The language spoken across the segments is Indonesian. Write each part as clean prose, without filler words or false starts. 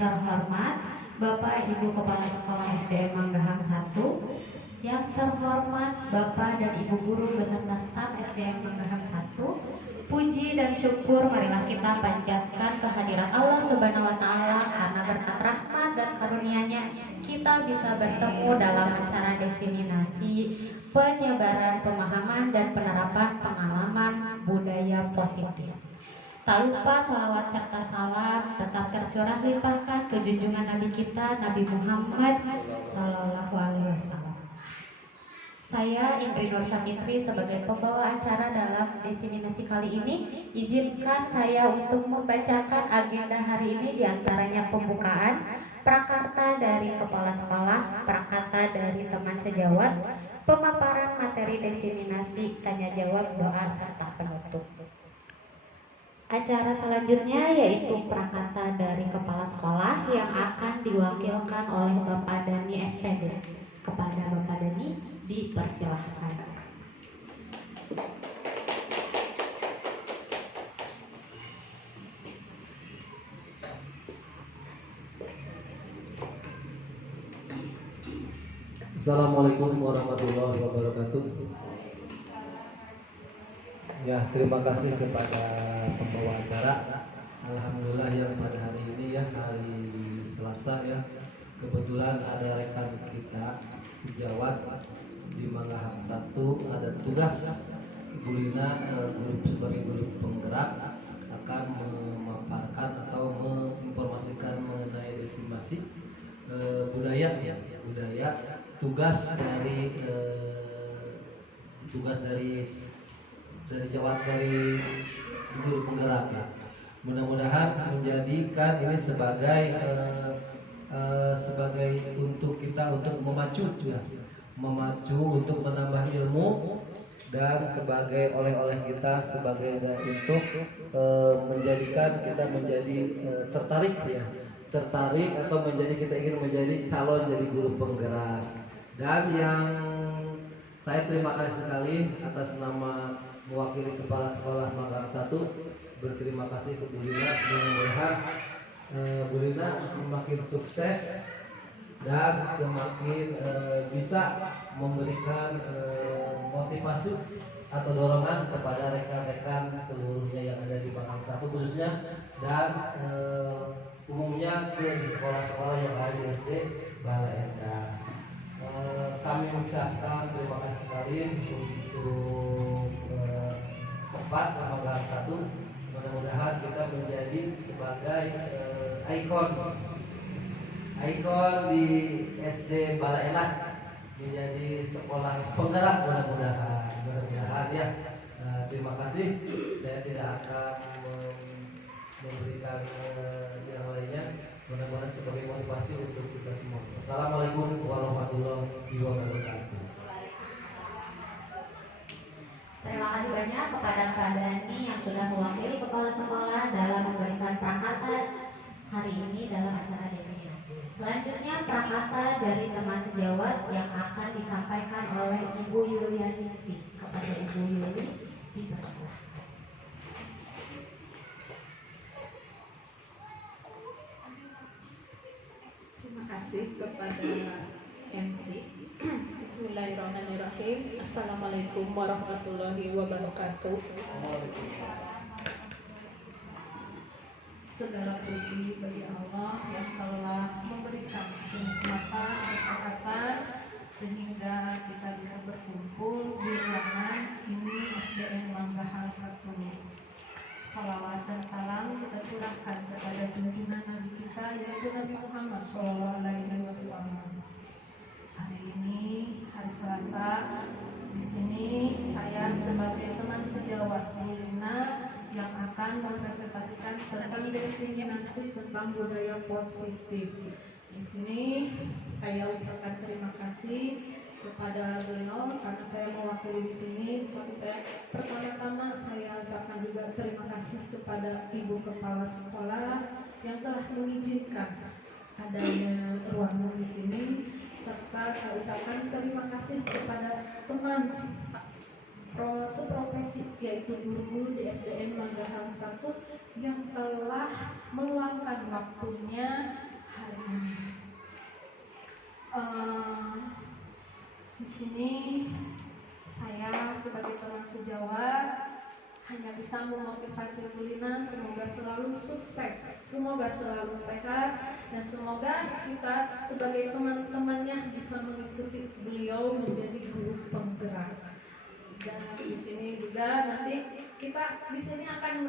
terhormat Bapak Ibu Kepala Sekolah SDN Manggahang 1, yang terhormat Bapak dan Ibu Guru beserta staf SDN Manggahang 1, puji dan syukur marilah kita panjatkan kehadirat Allah Subhanahu wa Ta'ala, karena berkat rahmat dan karunia-Nya kita bisa bertemu dalam acara diseminasi penyebaran pemahaman dan penerapan pengalaman budaya positif. Tak lupa sholawat serta salam tetap tercurah limpahkan ke junjungan Nabi kita, Nabi Muhammad Sallallahu Alaihi Wasallam. Saya Indri Nur Syafitri sebagai pembawa acara dalam diseminasi kali ini, izinkan saya untuk membacakan agenda hari ini, diantaranya pembukaan, prakarta dari kepala sekolah, prakarta dari teman sejawat, pemaparan materi diseminasi, tanya jawab, doa, serta penutup. Acara selanjutnya yaitu prakarta dari kepala sekolah yang akan diwakilkan oleh Bapak Dani SPD. Kepada Bapak Dani dipersilahkan. Assalamualaikum warahmatullahi wabarakatuh. Ya, terima kasih kepada pembawa acara. Alhamdulillah ya, pada hari ini ya, hari Selasa ya, kebetulan ada rekan kita sejawat di Manggahang 1 ada tugas Bu Lina sebagai guru penggerak akan memaparkan atau menginformasikan mengenai diseminasi budaya tugas dari guru penggerak ya. Mudah-mudahan menjadikan ini sebagai untuk kita untuk memacu untuk menambah ilmu, dan sebagai oleh-oleh kita sebagai untuk menjadikan kita menjadi tertarik atau kita ingin menjadi calon jadi guru penggerak. Dan yang saya terima kasih sekali atas nama mewakili kepala sekolah Manggahang 1, berterima kasih ke Bu Lina. Mudah-mudahan Bu Lina semakin sukses dan semakin bisa memberikan motivasi atau dorongan kepada rekan-rekan seluruhnya yang ada di Manggahang 1 khususnya, dan umumnya di sekolah-sekolah yang ada di SD Bala Endah. Kami mengucapkan terima kasih sekali untuk tempat Manggahang 1. Mudah-mudahan kita menjadi sebagai ikon di SD Bala Endah, menjadi sekolah penggerak mudah-mudahan ya. Terima kasih. Saya tidak akan memberikan yang lainnya, mudah-mudahan sebagai motivasi untuk kita semua. Assalamualaikum warahmatullahi wabarakatuh. Terima kasih banyak kepada Kak Dani yang sudah mewakili kepala sekolah dalam memberikan prakarta hari ini dalam acara diseminasi. Selanjutnya prakarta dari teman sejawat yang akan disampaikan oleh Ibu Yulianingsih. Kepada Ibu Yuli dipersilahkan. Terima kasih kepada MC. Bismillahirrahmanirrahim. Assalamualaikum warahmatullahi wabarakatuh. Segala puji bagi Allah yang telah memberikan kenikmatan kesehatan sehingga kita bisa berkumpul di ruangan ini SDN Manggahang 1. Salawat dan salam kita curahkan kepada junjungan Nabi kita yaitu Nabi Muhammad SAW. Hari ini hari Selasa, di sini saya sebagai teman sejawat Bu Lina yang akan mempresentasikan tentang diseminasi tentang budaya positif. Di sini saya ucapkan terima kasih kepada beliau karena saya mewakili di sini. Tapi saya pertama-tama saya ucapkan juga terima kasih kepada Ibu Kepala Sekolah yang telah mengizinkan adanya ruangan di sini, serta saya ucapkan terima kasih kepada teman seprofesi, yaitu guru di SDN Manggahang 1 yang telah meluangkan waktunya hari ini. Di sini saya sebagai teman sejawat hanya bisa memotivasi Bu Lina, semoga selalu sukses, semoga selalu sehat, dan semoga kita sebagai teman-temannya bisa mengikuti beliau menjadi guru penggerak. Dan di sini juga nanti kita di sini akan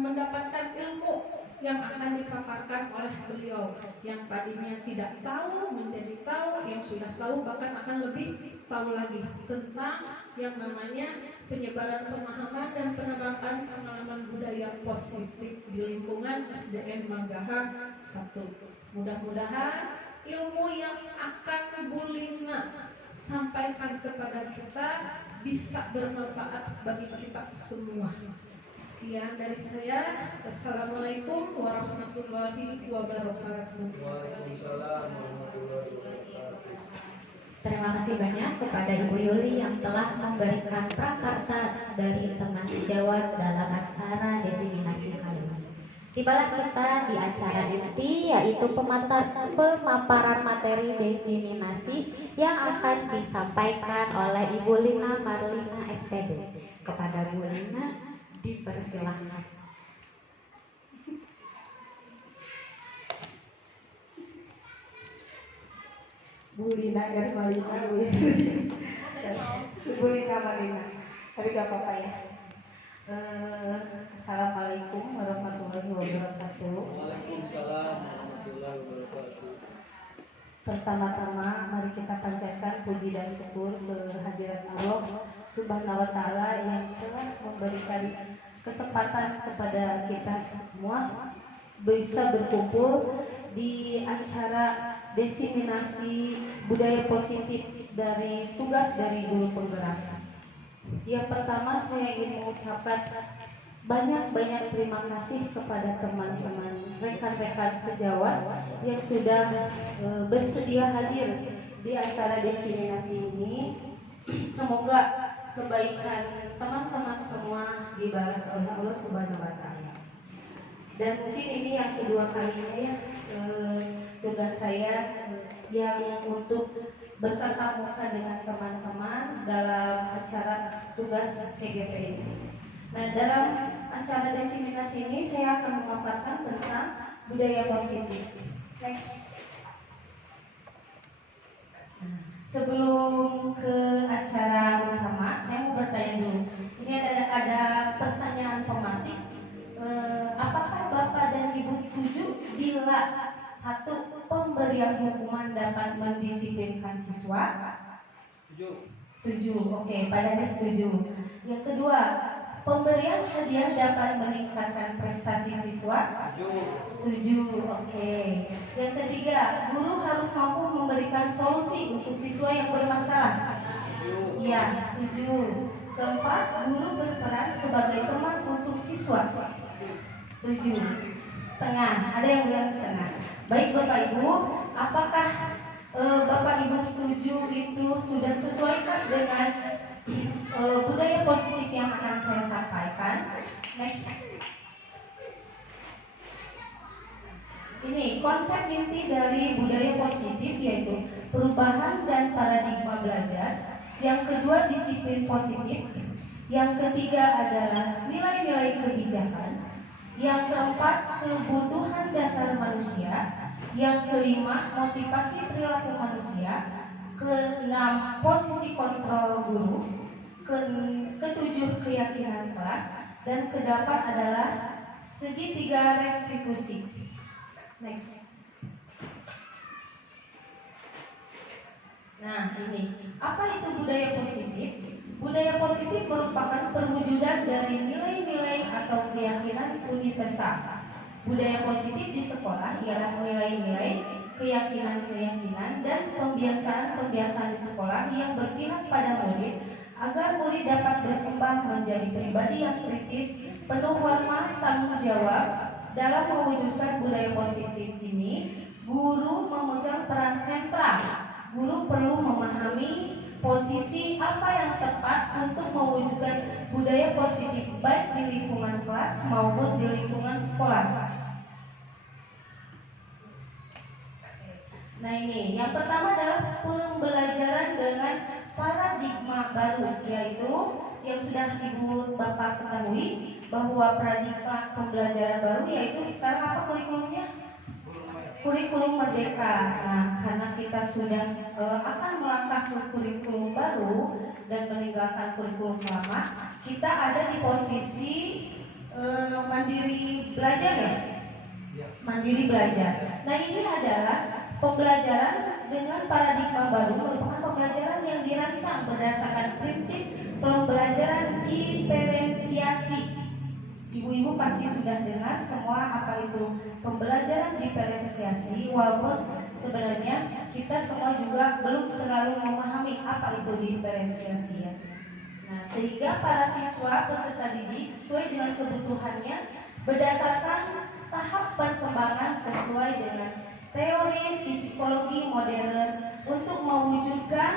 mendapatkan ilmu yang akan dipaparkan oleh beliau, yang tadinya tidak tahu menjadi tahu, yang sudah tahu bahkan akan lebih tahu lagi tentang yang namanya penyebaran pemahaman dan penerapan pengalaman budaya positif di lingkungan SDN Manggahang 1. Mudah-mudahan ilmu yang akan Bu Lina sampaikan kepada kita bisa bermanfaat bagi kita semua. Sekian dari saya. Assalamualaikum warahmatullahi wabarakatuh. Waalaikumsalam warahmatullahi wabarakatuh. Terima kasih banyak kepada Ibu Yuli yang telah memberikan prakarsa dari teman sejawat dalam acara diseminasi kali ini. Tibalah kita di acara inti, yaitu pemaparan materi diseminasi yang akan disampaikan oleh Ibu Lina Marlina SPD. Kepada Bu Lina dipersilahkan. Bu Lina dari Malina, Bu Lina Malina, tapi gak apa-apa ya. Assalamualaikum warahmatullahi wabarakatuh. Waalaikumsalam warahmatullahi wabarakatuh. Pertama-tama mari kita panjatkan puji dan syukur kehadirat Allah Subhanahu wa Ta'ala yang telah memberikan kesempatan kepada kita semua bisa berkumpul di acara diseminasi budaya positif dari tugas dari guru penggerak. Yang pertama saya ingin mengucapkan banyak terima kasih kepada teman-teman rekan-rekan sejawat yang sudah bersedia hadir di acara diseminasi ini. Semoga kebaikan teman-teman semua dibalas oleh Allah Subhanahu wa Ta'ala. Dan mungkin ini yang kedua kalinya ya tugas saya yang untuk bertatap muka dengan teman-teman dalam acara tugas CGP ini. Nah, dalam acara diseminasi ini saya akan memaparkan tentang budaya positif. Next. Sebelum ke acara utama, saya mau bertanya dulu. Ini ada pertanyaan pematik. Apakah Bapak dan Ibu setuju bila satu, pemberian hukuman dapat mendisiplinkan siswa? Setuju. Oke, padanya setuju. Yang kedua, pemberian hadiah dapat meningkatkan prestasi siswa? Setuju. Oke. Yang ketiga, guru harus mampu memberikan solusi untuk siswa yang bermasalah? Ya, setuju. Keempat, guru berperan sebagai teman untuk siswa? Setuju. Setengah. Ada yang bilang setengah. Baik Bapak Ibu, apakah Bapak Ibu setuju itu sudah sesuaikah dengan budaya positif yang akan saya sampaikan? Next. Ini konsep inti dari budaya positif yaitu perubahan dan paradigma belajar. Yang kedua, disiplin positif. Yang ketiga adalah nilai-nilai kebijakan. Yang keempat, kebutuhan dasar manusia. Yang kelima, motivasi perilaku manusia. Keenam, posisi kontrol guru. Ketujuh, keyakinan kelas. Dan kedelapan adalah segitiga restitusi. Next. Nah, ini apa itu budaya positif? Budaya positif merupakan perwujudan dari nilai-nilai atau keyakinan universal. Budaya positif di sekolah ialah nilai-nilai, keyakinan-keyakinan, dan pembiasaan-pembiasaan di sekolah yang berpihak pada murid agar murid dapat berkembang menjadi pribadi yang kritis, penuh hormat, tanggung jawab. Dalam mewujudkan budaya positif ini, guru memegang peran sentral. Guru perlu memahami posisi apa yang tepat untuk mewujudkan budaya positif baik di lingkungan kelas maupun di lingkungan sekolah. Nah ini, yang pertama adalah pembelajaran dengan paradigma baru, yaitu yang sudah Ibu Bapak ketahui bahwa paradigma pembelajaran baru yaitu sekarang apa kurikulumnya? Kurikulum Merdeka. Nah, karena kita sudah akan melangkah ke kurikulum baru dan meninggalkan kurikulum lama, kita ada di posisi mandiri belajar ya? Mandiri belajar. Nah, ini adalah pembelajaran dengan paradigma baru merupakan pembelajaran yang dirancang berdasarkan prinsip pembelajaran diferensiasi. Ibu-ibu pasti sudah dengar semua apa itu pembelajaran diferensiasi, walaupun sebenarnya kita semua juga belum terlalu memahami apa itu diferensiasi ya. Nah, sehingga para siswa peserta didik sesuai dengan kebutuhannya berdasarkan tahap perkembangan sesuai dengan teori psikologi modern untuk mewujudkan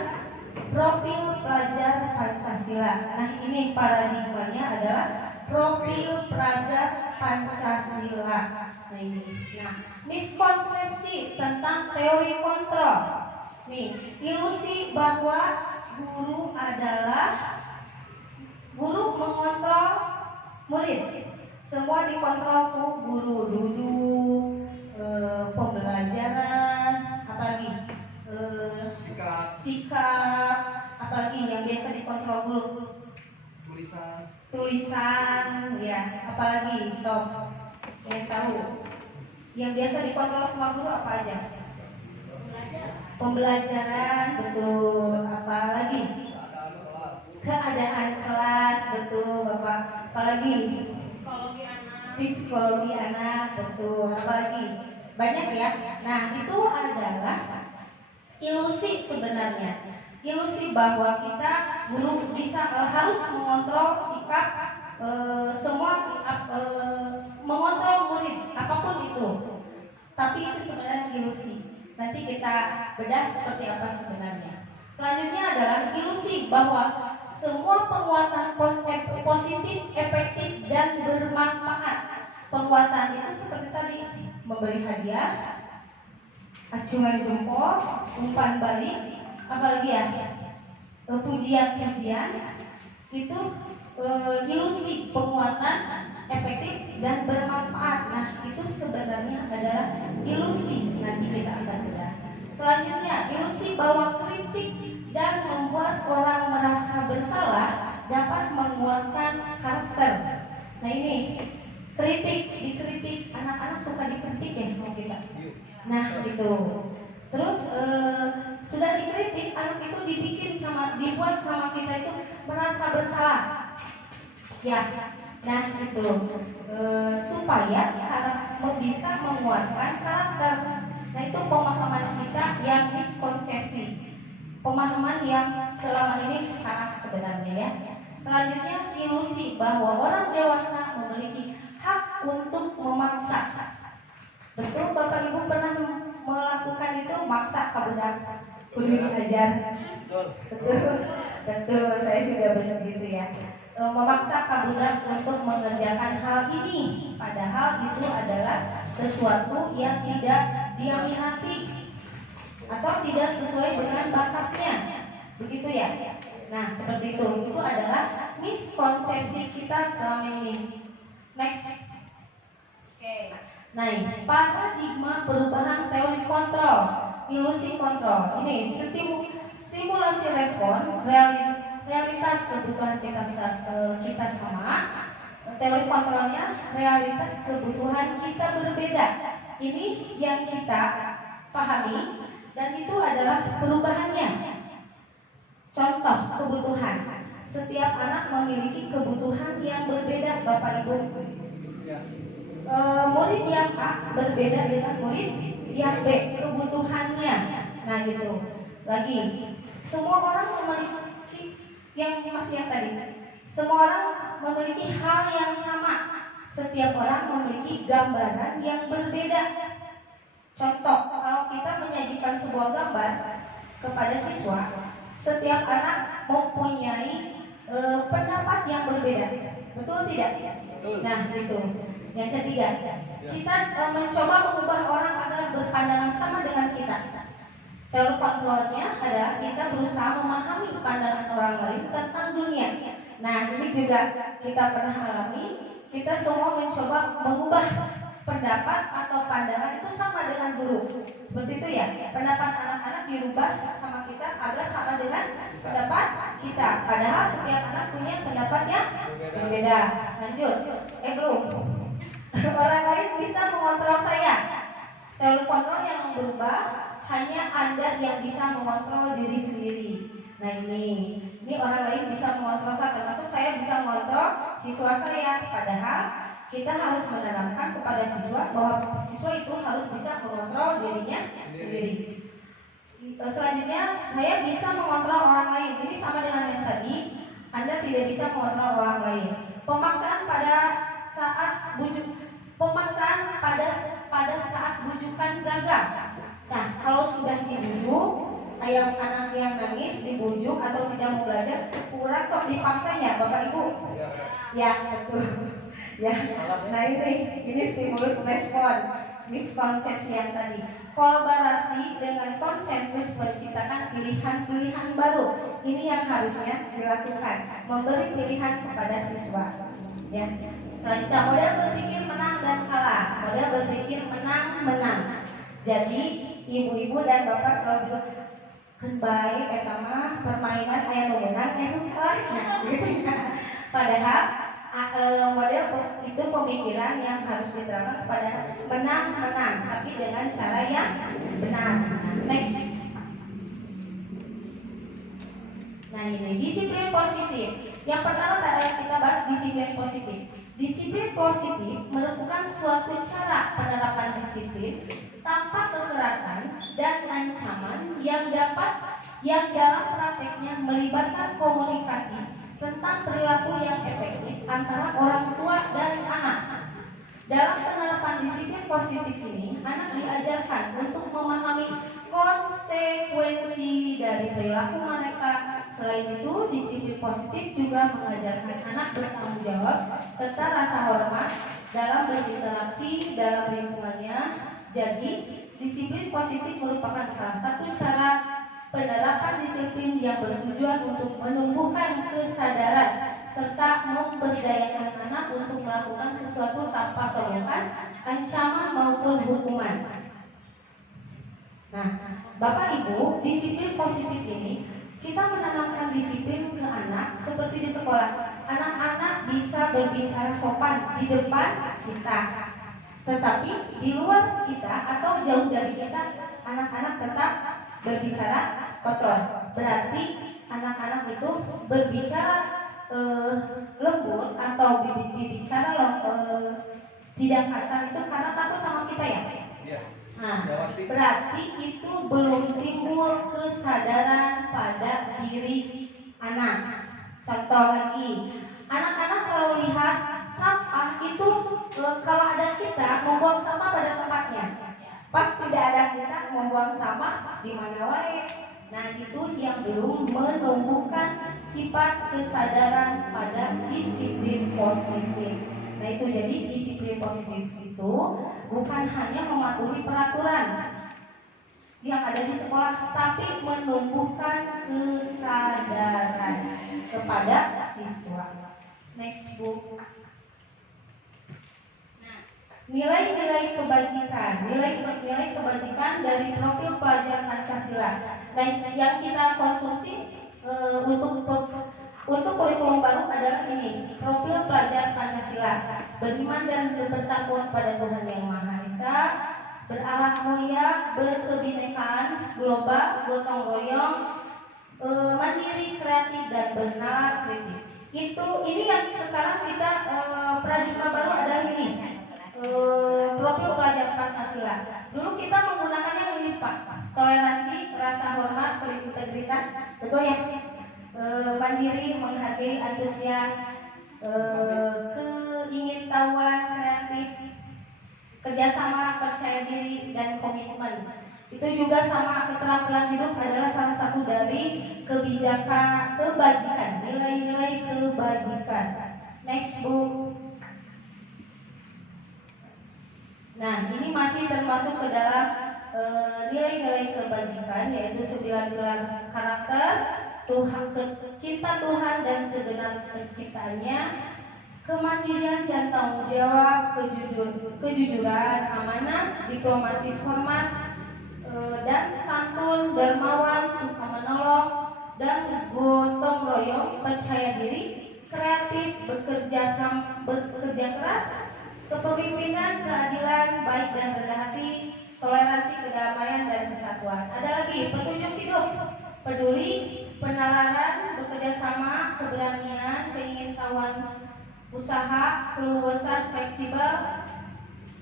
profil pelajar Pancasila. Nah, ini paradigmanya adalah profil pelajar Pancasila. Nah, ini. Nah, miskonsepsi tentang teori kontrol. Nih, ilusi bahwa guru mengontrol murid. Semua dikontrol guru, duduk, pembelajaran, apalagi sikap, apalagi yang biasa dikontrol guru, tulisan, ya, apalagi Tom yang tahu, yang biasa dikontrol sama guru apa aja? Pembelajaran, betul, apalagi keadaan kelas, betul, Bapak, apalagi psikologi anak, betul, apalagi banyak ya. Nah, itu adalah ilusi sebenarnya. Ilusi bahwa kita guru bisa harus mengontrol sikap mengontrol murid apapun itu. Tapi itu sebenarnya ilusi. Nanti kita bedah seperti apa sebenarnya. Selanjutnya adalah ilusi bahwa semua penguatan positif, efektif dan bermanfaat. Penguatan itu seperti tadi, memberi hadiah, acungan jempol, umpan balik, apalagi ya, pujian-pujian, itu ilusi penguatan efektif dan bermanfaat. Nah, itu sebenarnya adalah ilusi. Nanti kita akan bedah. Selanjutnya, ilusi bahwa kritik dan membuat orang merasa bersalah dapat menguatkan karakter. Nah, ini dikritik, anak-anak suka dikritik ya sama kita. Nah, itu. Terus sudah dikritik, anak itu dibuat sama kita itu merasa bersalah. Ya, nah itu supaya bisa menguatkan karakter. Nah, itu pemahaman kita yang miskonsepsi. Pemahaman yang selama ini salah sebenarnya ya. Selanjutnya, ilusi bahwa orang dewasa memiliki hak untuk memaksa. Betul, Bapak Ibu pernah melakukan itu, maksa ke budak kudu diajar? Betul, saya juga bisa gitu ya. Memaksa ke budak untuk mengerjakan hal ini, padahal itu adalah sesuatu yang tidak dia minati atau tidak sesuai dengan bakatnya, begitu ya. Nah, seperti itu adalah miskonsepsi kita selama ini. Next. Oke. Nah, paradigma perubahan teori kontrol, ilusi kontrol. Ini stimulasi respon, realitas kebutuhan kita sama. Teori kontrolnya realitas kebutuhan kita berbeda. Ini yang kita pahami dan itu adalah perubahannya. Contoh kebutuhan. Setiap anak memiliki kebutuhan yang berbeda, Bapak Ibu. Murid yang A berbeda dengan murid yang B kebutuhannya. Nah, gitu. Lagi, semua orang memiliki yang tadi. Semua orang memiliki hal yang sama. Setiap orang memiliki gambaran yang berbeda. Contoh, kalau kita menyajikan sebuah gambar kepada siswa, setiap anak mempunyai pendapat yang berbeda. Betul tidak? Betul. Nah, itu. Yang ketiga, kita mencoba mengubah orang agar berpandangan sama dengan kita. Teori kontrolnya adalah kita berusaha memahami pandangan orang lain tentang dunia. Nah, ini juga kita pernah alami. Kita semua mencoba mengubah pendapat atau pandangan itu sama dengan guru. Seperti itu ya. Pendapat anak-anak dirubah sama kita agar sama dengan pendapat kita. Padahal setiap anak punya pendapat yang berbeda. Lanjut. Belum. Orang lain bisa mengontrol saya. Teori kontrol yang berubah, hanya Anda yang bisa mengontrol diri sendiri. Nah, ini orang lain bisa mengontrol saya, termasuk saya bisa mengontrol siswa saya. Padahal kita harus menanamkan kepada siswa bahwa siswa itu harus bisa mengontrol dirinya sendiri. Selanjutnya, saya bisa mengontrol orang lain. Ini sama dengan yang tadi. Anda tidak bisa mengontrol orang lain. Pemaksaan pada saat saat bujukan gagal. Nah, kalau sudah dibujuk, anak yang nangis dibujuk atau tidak mau belajar, kurang sok dipaksanya, Bapak Ibu. Ya, betul. Ya. Nah, ini stimulus respon, miskonsepsi yang tadi. Kolaborasi dengan konsensus menciptakan pilihan-pilihan baru. Ini yang harusnya dilakukan, memberi pilihan kepada siswa. Ya. Selanjutnya, model berpikir menang dan kalah. Model berpikir menang-menang. Jadi ibu-ibu dan bapak selalu bilang, kan baik eta mah permainan aya nu menang aya nu kalah. Padahal model itu pemikiran yang harus diterapkan kepada menang-menang, tapi dengan cara yang benar. Next. Nah, ini disiplin positif. Yang pertama kita bahas disiplin positif. Disiplin positif merupakan suatu cara penerapan disiplin tanpa kekerasan dan ancaman yang dalam prakteknya melibatkan komunikasi tentang perilaku yang efektif antara orang tua dan anak. Dalam penerapan disiplin positif ini, anak diajarkan untuk memahami konsekuensi dari perilaku mereka. Selain itu, disiplin positif juga mengajarkan anak bertanggung jawab serta rasa hormat dalam berinteraksi dalam lingkungannya. Jadi, disiplin positif merupakan salah satu cara penerapan disiplin yang bertujuan untuk menumbuhkan kesadaran serta memberdayakan anak untuk melakukan sesuatu tanpa sorotan, ancaman maupun hukuman. Nah, Bapak Ibu, disiplin positif ini kita menanamkan disiplin ke anak seperti di sekolah. Anak-anak bisa berbicara sopan di depan kita, tetapi di luar kita atau jauh dari kita, anak-anak tetap berbicara kotor. Berarti anak-anak itu berbicara lembut atau berbicara tidak kasar itu karena takut sama kita ya. Nah, berarti itu belum timbul kesadaran pada diri anak. Contoh lagi, anak-anak kalau lihat sampah itu kalau ada kita membuang sampah pada tempatnya. Pas tidak ada kita membuang sampah di mana wae. Nah, itu yang belum menumbuhkan sifat kesadaran pada disiplin positif. Nah, itu jadi disiplin positif itu bukan hanya mematuhi peraturan yang ada di sekolah, tapi menumbuhkan kesadaran kepada siswa. Next book. Nilai-nilai kebajikan, nilai kebajikan dari profil pelajar Pancasila. Nah, yang kita konsumsi untuk kurikulum baru adalah ini, profil pelajar Pancasila. Beriman dan bertakwa kepada Tuhan Yang Maha Esa, berakhlak mulia, berkebinekaan global, gotong royong, mandiri, kreatif dan bernalar kritis. Ini yang sekarang kita paradigma baru adalah ini. Profil pelajar Pancasila. Dulu kita menggunakannya ini Pak, toleransi, rasa hormat, integritas, betul ya? Mandiri, menghargai, antusias, keingintahuan, kreatif, kerjasama, percaya diri dan komitmen. Itu juga sama, keterampilan hidup adalah salah satu dari kebajikan, nilai-nilai kebajikan. Next Bu. Nah, ini masih termasuk ke dalam nilai-nilai kebajikan, yaitu 9 pilar karakter, Tuhan, cinta Tuhan dan segenap penciptaannya, kemandirian dan tanggung jawab, kejujuran, amanah, diplomatis, hormat, dan santun, dermawan, suka menolong, dan gotong royong, percaya diri, kreatif, bekerja keras, kepemimpinan, keadilan, baik dan rendah hati, toleransi, kedamaian, dan kesatuan. Ada lagi, petunjuk hidup, peduli, penalaran, bekerja sama, keberanian, keingintahuan, usaha, keluasan, fleksibel,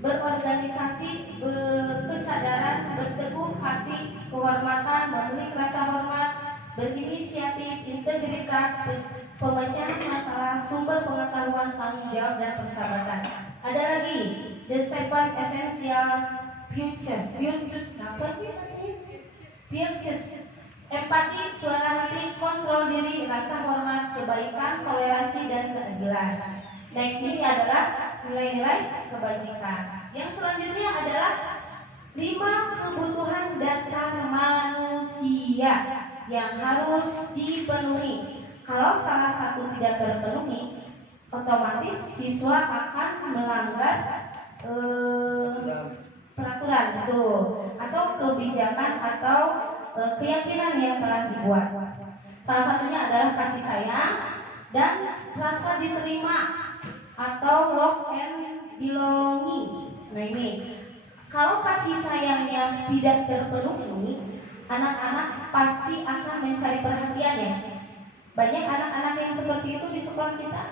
berorganisasi, kesadaran, berteguh hati, kehormatan, memiliki rasa hormat, berinisiatif, integritas, pemecahan masalah, sumber pengetahuan, tanggung jawab, dan persahabatan. Ada lagi, the seven essential virtues, apa sih? Virtues, empati, suara hati, kontrol diri, rasa hormat, kebaikan, toleransi, dan keadilan. Next, ini adalah nilai-nilai kebajikan. Yang selanjutnya adalah 5 kebutuhan dasar manusia yang harus dipenuhi. Kalau salah satu tidak terpenuhi, otomatis siswa akan melanggar peraturan itu atau kebijakan atau keyakinan yang telah dibuat. Salah satunya adalah kasih sayang dan rasa diterima atau love and belonging. Nah ini, kalau kasih sayangnya tidak terpenuhi, anak-anak pasti akan mencari perhatian ya. Banyak anak-anak yang seperti itu di sekolah kita.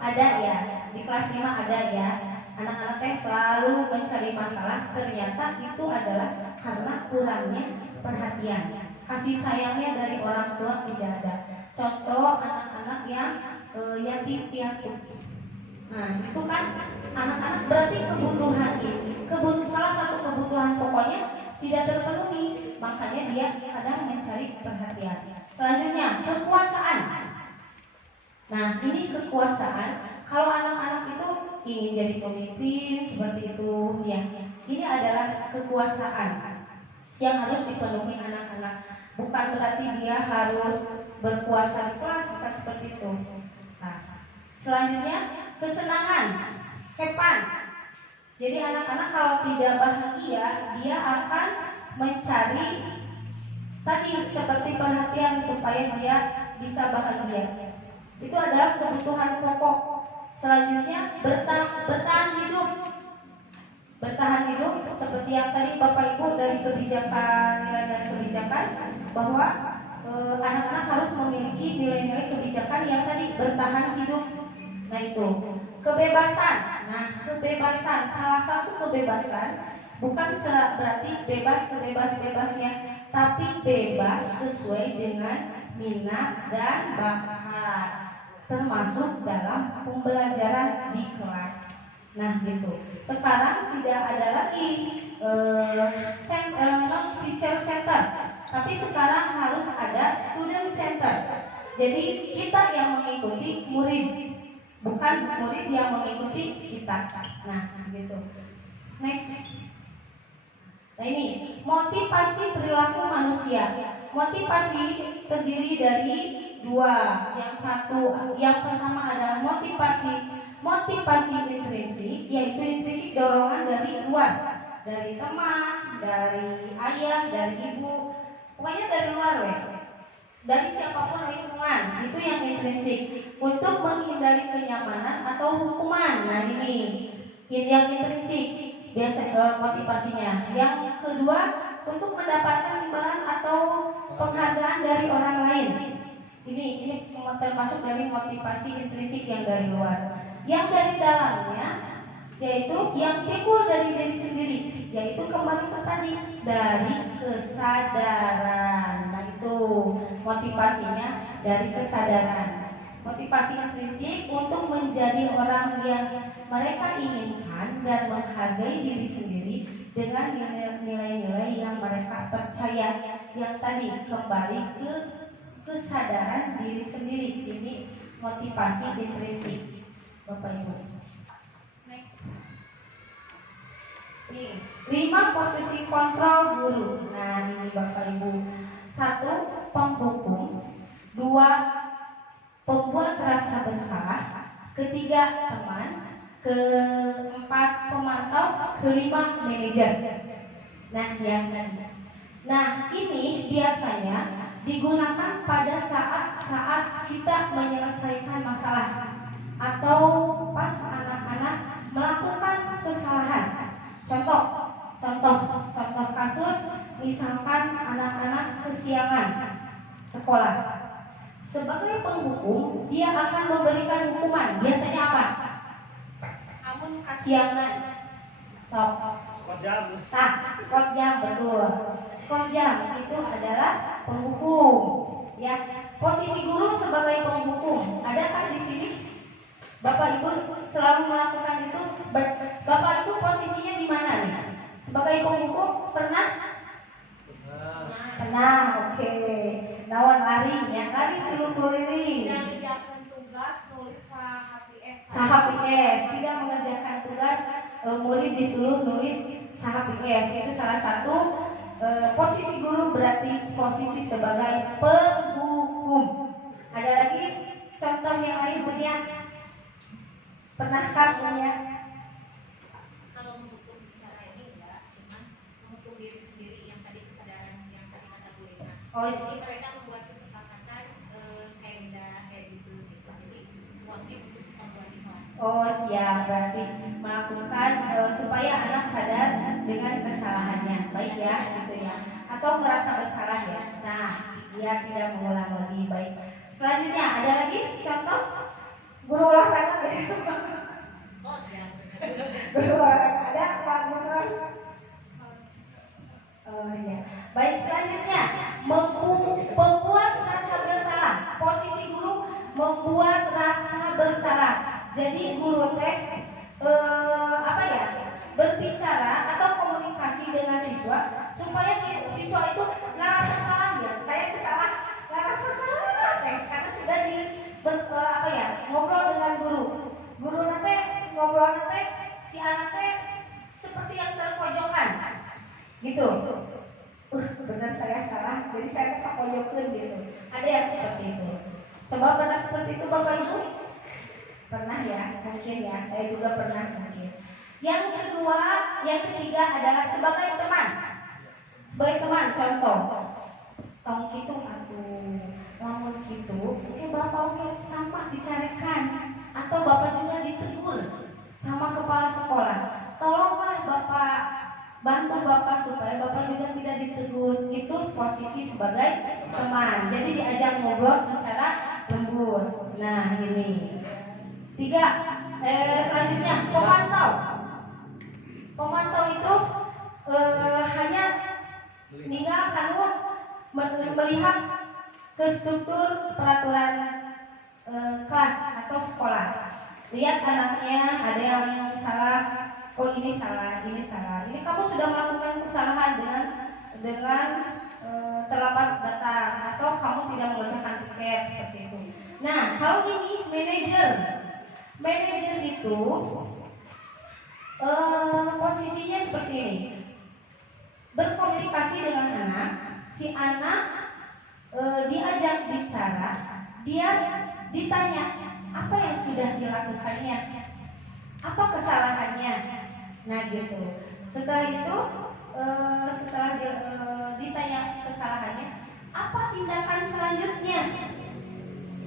Ada ya, di kelas 5 ada ya. Anak-anak teh selalu mencari masalah, ternyata itu adalah karena kurangnya perhatian. Kasih sayangnya dari orang tua tidak ada. Contoh anak-anak yang yatim piatu. Nah, itu kan anak-anak berarti kebutuhan ini, salah satu kebutuhan pokoknya tidak terpenuhi, makanya dia kadang mencari perhatian. Selanjutnya, kekuasaan. Nah, ini kekuasaan. Kalau anak-anak itu ingin jadi pemimpin seperti itu, ya, ini adalah kekuasaan yang harus dipenuhi anak-anak. Bukan berarti dia harus berkuasa di kelas, bukan seperti itu. Nah, selanjutnya kesenangan, hepan. Jadi anak-anak kalau tidak bahagia, dia akan mencari tadi seperti perhatian supaya dia bisa bahagia. Itu adalah kebutuhan pokok. Selanjutnya bertahan hidup. Bertahan hidup seperti yang tadi Bapak Ibu dari kebijakan, nilai-nilai kebijakan, bahwa anak-anak harus memiliki nilai-nilai kebijakan yang tadi bertahan hidup. Nah itu kebebasan. Nah kebebasan, salah satu kebebasan bukan berarti bebas sebebas-bebasnya, tapi bebas sesuai dengan minat dan bakat, termasuk dalam pembelajaran di kelas. Nah gitu. Sekarang tidak ada lagi teacher center, tapi sekarang harus ada student center. Jadi kita yang mengikuti murid, bukan murid yang mengikuti kita. Nah gitu. Next. Nah ini motivasi perilaku manusia. Motivasi terdiri dari 2. Yang pertama adalah motivasi intrinsik, yaitu intrinsik dorongan dari luar, dari teman, dari ayah, dari ibu, pokoknya dari luar ya. Dari siapapun lingkungan, itu yang intrinsik, untuk menghindari kenyamanan atau hukuman. Nah ini yang intrinsik biasa motivasinya. Yang kedua, untuk mendapatkan imbalan atau penghargaan dari orang lain. Ini termasuk dari motivasi intrinsik yang dari luar. Yang dari dalamnya, yaitu yang timbul dari diri sendiri, yaitu kembali ke tadi, dari kesadaran. Nah itu motivasinya dari kesadaran. Motivasi intrinsik untuk menjadi orang yang mereka inginkan dan menghargai diri sendiri, dengan nilai-nilai yang mereka percaya, yang tadi kembali ke kesadaran diri sendiri. Ini motivasi intrinsik, Bapak Ibu. Next. Nih, 5 posisi kontrol guru. Nah, ini Bapak Ibu. 1, penghukum. 2, pembuat rasa bersalah. 3, teman. 4, pemantau. 5, manajer. Nah, yang tadi. Nah, ini biasanya digunakan pada saat kita menyelesaikan masalah atau pas anak-anak melakukan kesalahan. Contoh kasus, misalkan anak-anak kesiangan sekolah. Sebagai penghukum, dia akan memberikan hukuman. Biasanya apa? Amun kesiangan, skot jam, betul. Skot jam itu adalah penghukum. Ya, posisi guru sebagai penghukum. Adakah di sini Bapak Ibu selalu melakukan itu? Bapak Ibu posisinya di mana nih? Sebagai penghukum pernah? Pernah, oke. Nawan lari tilu-tilu. Mengerjakan tugas nulis HPS. Tidak mengerjakan tugas, murid disuruh nulis HPS. Itu salah satu posisi guru, berarti posisi sebagai penghukum. Ada lagi contoh yang lain punya? Pernahkah punya? Kalau menghukum secara ini enggak, cuman menghukum diri sendiri yang tadi kesadaran yang tadi kata Bu Lina. Oh, Jadi mereka membuat kesepakatan kayak gitu. Jadi uangnya untuk membuat di kelas. Oh siap, berarti melakukan supaya anak sadar dengan kesalahannya, baik ya, gitu ya, atau merasa bersalah ya. Nah, dia tidak mengulang lagi, baik. Selanjutnya ada lagi contoh guru olahraga ya. Skot ya. Guru olahraga ada Pak Guru. Oh ya, baik. Selanjutnya membuat rasa bersalah. Posisi guru membuat rasa bersalah. Jadi guru teh berbicara atau komunikasi dengan siswa supaya siswa itu ngerasa salah ya. Saya ngerasa salah teh karena sudah ngobrol dengan guru. Guru nate ngobrol nate si anak teh seperti yang terpojokan. Gitu. Benar saya salah. Jadi saya terpojokan gitu. Ada yang seperti itu. Coba pernah seperti itu Bapak Ibu? Pernah ya, mungkin ya. Saya juga pernah mungkin. Yang ketiga adalah sebagai teman. Sebagai teman, contoh. Tong kitu atuh, lamun kitu, oke Bapak oke sampah dicarekan atau Bapak juga ditegur sama kepala sekolah. Tolonglah Bapak, bantu Bapak supaya Bapak juga tidak ditegur. Itu posisi sebagai teman. Jadi diajak ngobrol secara lembut. Nah, ini. 3, selanjutnya pemantau. Pemantau itu hanya tinggal kamu melihat ke struktur peraturan kelas atau sekolah. Lihat anaknya ada yang salah, oh ini salah, ini salah. Ini kamu sudah melakukan kesalahan dengan terlambat datang atau kamu tidak mengerjakan tiket seperti itu. Nah, kalau ini manajer itu posisinya seperti ini. Berkomunikasi dengan anak, si anak diajak bicara, dia ditanya apa yang sudah dilakukannya, apa kesalahannya. Nah gitu. Setelah itu ditanya kesalahannya, apa tindakan selanjutnya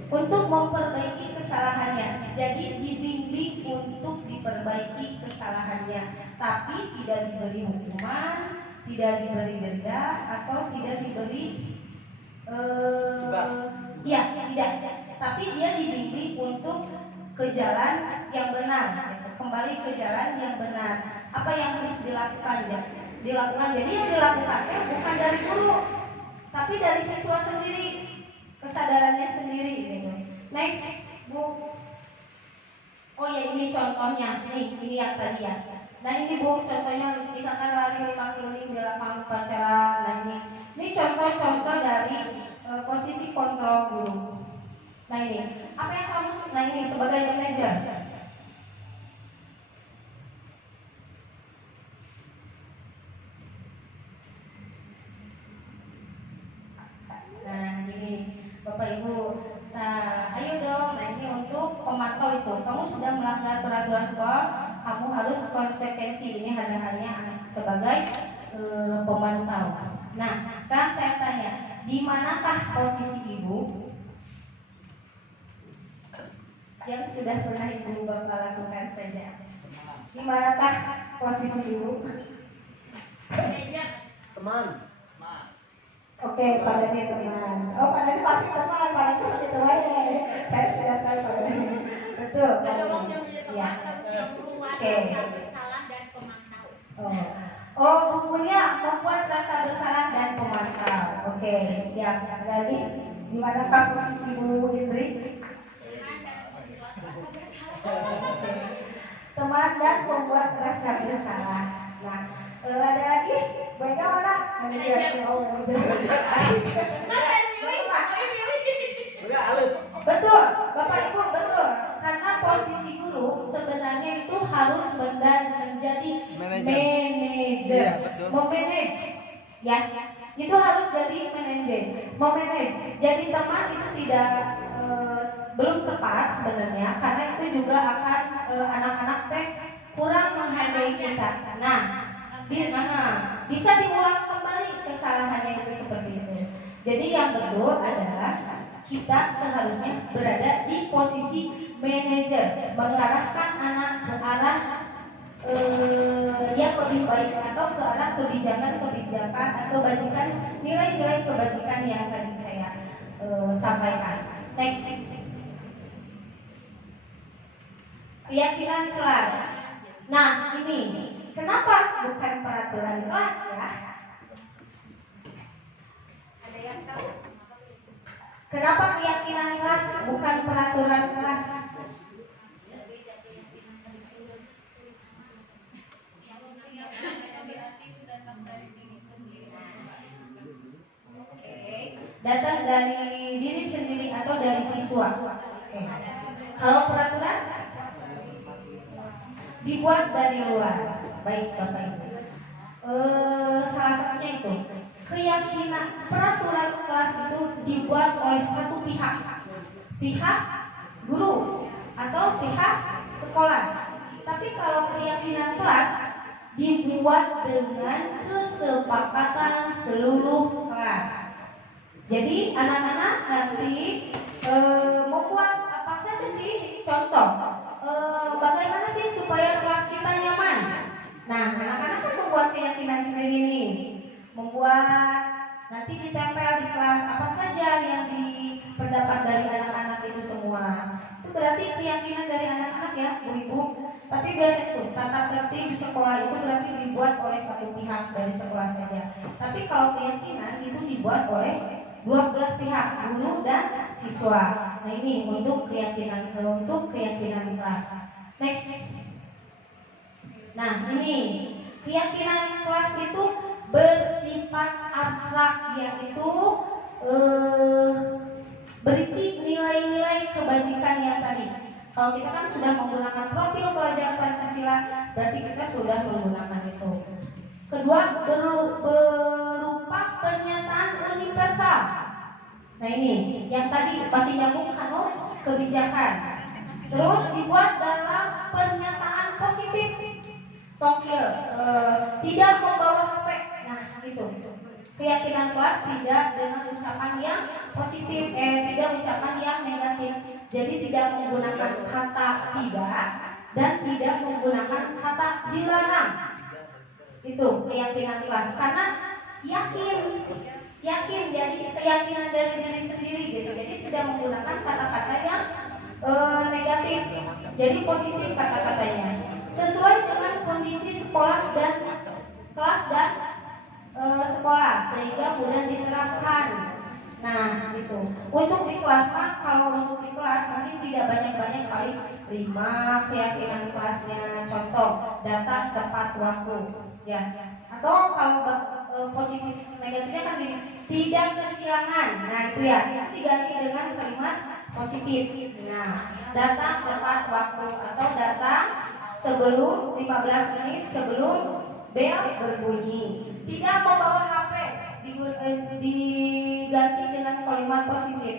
untuk memperbaiki kesalahannya. Jadi dibimbing untuk diperbaiki kesalahannya, tapi tidak diberi hukuman, tidak diberi denda, atau tidak diberi tidak. Tapi dia dibimbing untuk ke jalan yang benar, gitu. Kembali ke jalan yang benar. Apa yang harus dilakukan? Jadi yang dilakukan bukan dari guru, tapi dari siswa sendiri, kesadarannya sendiri. Gitu. Next, Bu. Oh ya, ini contohnya. Ini yang tadi ya. Nah ini Bu, contohnya misalkan lari 5 keliling di lapangan upacara. Nah ini contoh-contoh dari posisi kontrol guru. Nah ini, apa yang kamu, nah ini sebagai manajer. Nah ini Bapak Ibu, nah ayo dong, nah ini untuk pemantau itu. Kamu sudah melanggar peraturan sekolah, kamu harus konsekuensi. Ini hanya sebagai pemantau. Nah sekarang saya tanya, di manakah posisi Ibu yang sudah pernah Ibu Bapak lakukan saja? Di manakah posisi Ibu? Teman. Oke, Pak Dani teman. Oh, Pak Dani pasti teman. Pak Dani sakit ya. Saya sudah tahu Pak Dani. Betul. Ada dong yang menjadi Ya. teman, membuat Oke. rasa bersalah dan pemantau. Oh, bukunya membuat rasa bersalah dan pemantau. Oke, siap. Ada lagi? Di manakah posisi Bu Indri? Oke. Teman dan membuat rasa bersalah. Nah, ada lagi? Baiknya mana? Manajer. Oh, manajer. Udah halus. Betul, Bapak Ibu betul. Karena posisi guru sebenarnya itu harus menjadi manajer, Iya, betul. memanage, ya. Itu harus jadi manajer, memanage. Jadi teman itu tidak belum tepat sebenarnya, karena itu juga akan anak-anak teh kurang menghargai kita. Nah, di mana bisa diulang kembali kesalahannya itu seperti itu. Jadi yang betul adalah kita seharusnya berada di posisi manajer, mengarahkan anak ke arah yang lebih baik atau ke arah kebijakan kebajikan, nilai-nilai kebajikan yang tadi saya sampaikan. Next, keyakinan kelas. Nah ini kenapa bukan peraturan kelas ya? Ada yang tahu? Kenapa keyakinan kelas bukan peraturan kelas? Datang dari diri sendiri atau dari siswa. Oke. Kalau peraturan dibuat dari luar. Baik Bapak Ibu. Salah satunya itu keyakinan peraturan kelas itu dibuat oleh satu pihak guru atau pihak sekolah. Tapi kalau keyakinan kelas dibuat dengan kesepakatan seluruh kelas. Jadi anak-anak nanti membuat apa saja sih? Contoh, bagaimana sih supaya kelas kita nyaman? Nah, anak-anak kan membuat keyakinan sendiri nih, membuat nanti ditempel di kelas apa saja yang dipendapat dari anak-anak itu semua. Itu berarti keyakinan dari anak-anak ya, Bu-ibu. Tapi biasanya tuh tata tertib di sekolah itu berarti dibuat oleh satu pihak dari sekolah saja. Tapi kalau keyakinan itu dibuat oleh dua belah pihak, guru dan siswa. Nah ini untuk keyakinan kelas. Next. Nah ini keyakinan kelas itu bersifat abstrak, yaitu berisi nilai-nilai kebajikan yang tadi. Kalau kita kan sudah menggunakan profil pelajar Pancasila, berarti kita sudah menggunakan itu. Kedua, berupa pernyataan universal. Nah ini, yang tadi masih nyambung kan kebijakan. Terus dibuat dalam pernyataan positif. Tokil, tidak membawa HP. Nah itu. Keyakinan kelas tidak dengan ucapan yang positif, tidak ucapan yang negatif. Jadi tidak menggunakan kata tidak dan tidak menggunakan kata dilarang. Itu keyakinan kelas, karena yakin jadi keyakinan dari diri sendiri gitu. Jadi tidak menggunakan kata-kata yang negatif, jadi positif kata-katanya sesuai dengan kondisi sekolah dan kelas dan sekolah sehingga mudah diterapkan. Nah gitu. Untuk di kelas mah, kalau untuk di kelas mungkin tidak banyak-banyak, paling 5 keyakinan kelasnya. Contoh datang tepat waktu, ya. Atau kalau positif negatifnya kan gini, tidak kesiangan. Nah itu ya, itu diganti dengan kalimat positif. Nah, datang tepat waktu atau datang sebelum 15 menit sebelum bel berbunyi. Tidak membawa HP diganti dengan kalimat positif.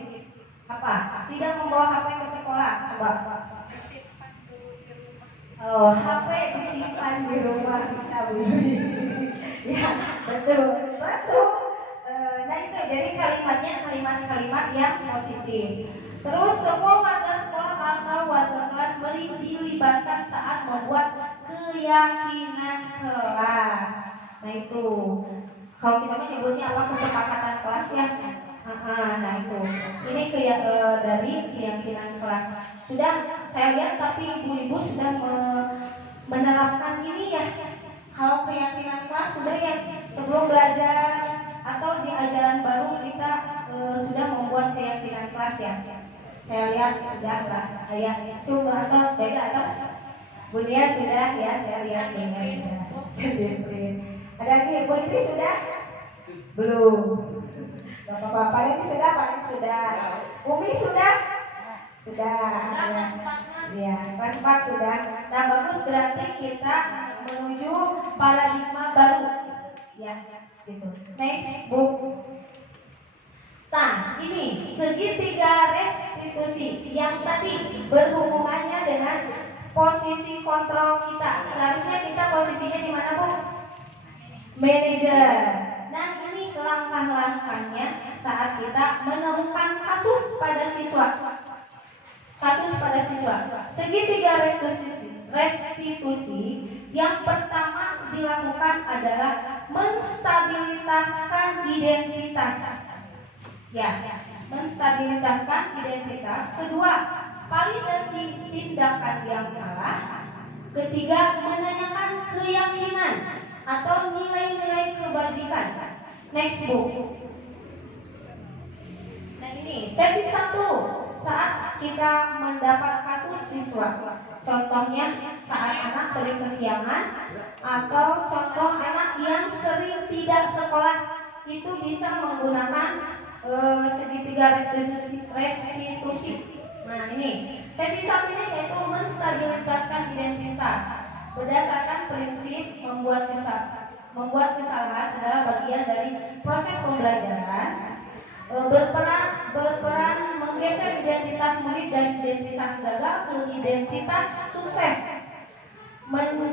Apa? Tidak membawa HP ke sekolah. Coba. Oh, HP disimpan di rumah bisa bunyi. Ya, betul. Nah itu jadi kalimatnya kalimat-kalimat yang positif. Terus semua warga sekolah atau warga kelas dilibatkan saat membuat keyakinan kelas. Nah itu kalau kita menyebutnya apa, kesepakatan kelas ya. Nah itu ini dari keyakinan kelas. Sudah saya lihat tapi ibu-ibu sudah menerapkan ini ya. Kalau keyakinan kelas sudah ya, sebelum belajar atau di ajaran baru kita sudah membuat keyakinan kelas ya. Saya lihat sudah lah, ayah coba atas beda atas Bunia sudah ya, saya lihat ini sudah. Ada lagi Bu Indri sudah? Belum. Bapak-bapak ini sudah, Pak ini sudah. Umi sudah? Sudah. Ya, kelas 4 sudah. Nah bagus, berarti kita menuju paradigma baru. Ya, gitu. Next book. Nah, ini segitiga restitusi yang tadi berhubungannya dengan posisi kontrol kita. Seharusnya kita posisinya di mana, Bu? Manajer. Nah, ini langkah-langkahnya saat kita menemukan kasus pada siswa. Segitiga restitusi yang pertama dilakukan adalah menstabilitaskan identitas. Ya, menstabilitaskan identitas. Kedua, validasi tindakan yang salah. Ketiga, menanyakan keyakinan atau nilai-nilai kebajikan. Next book. Nah ini sesi 1 saat kita mendapat kasus siswa. Contohnya saat anak sering kesiangan atau contoh anak yang sering tidak sekolah, itu bisa menggunakan segitiga restitusi. Nah ini sesi 1 ini yaitu menstabilitaskan identitas berdasarkan prinsip membuat kesalahan adalah bagian dari proses pembelajaran. Berperan menggeser identitas murid dari identitas gagal ke identitas sukses.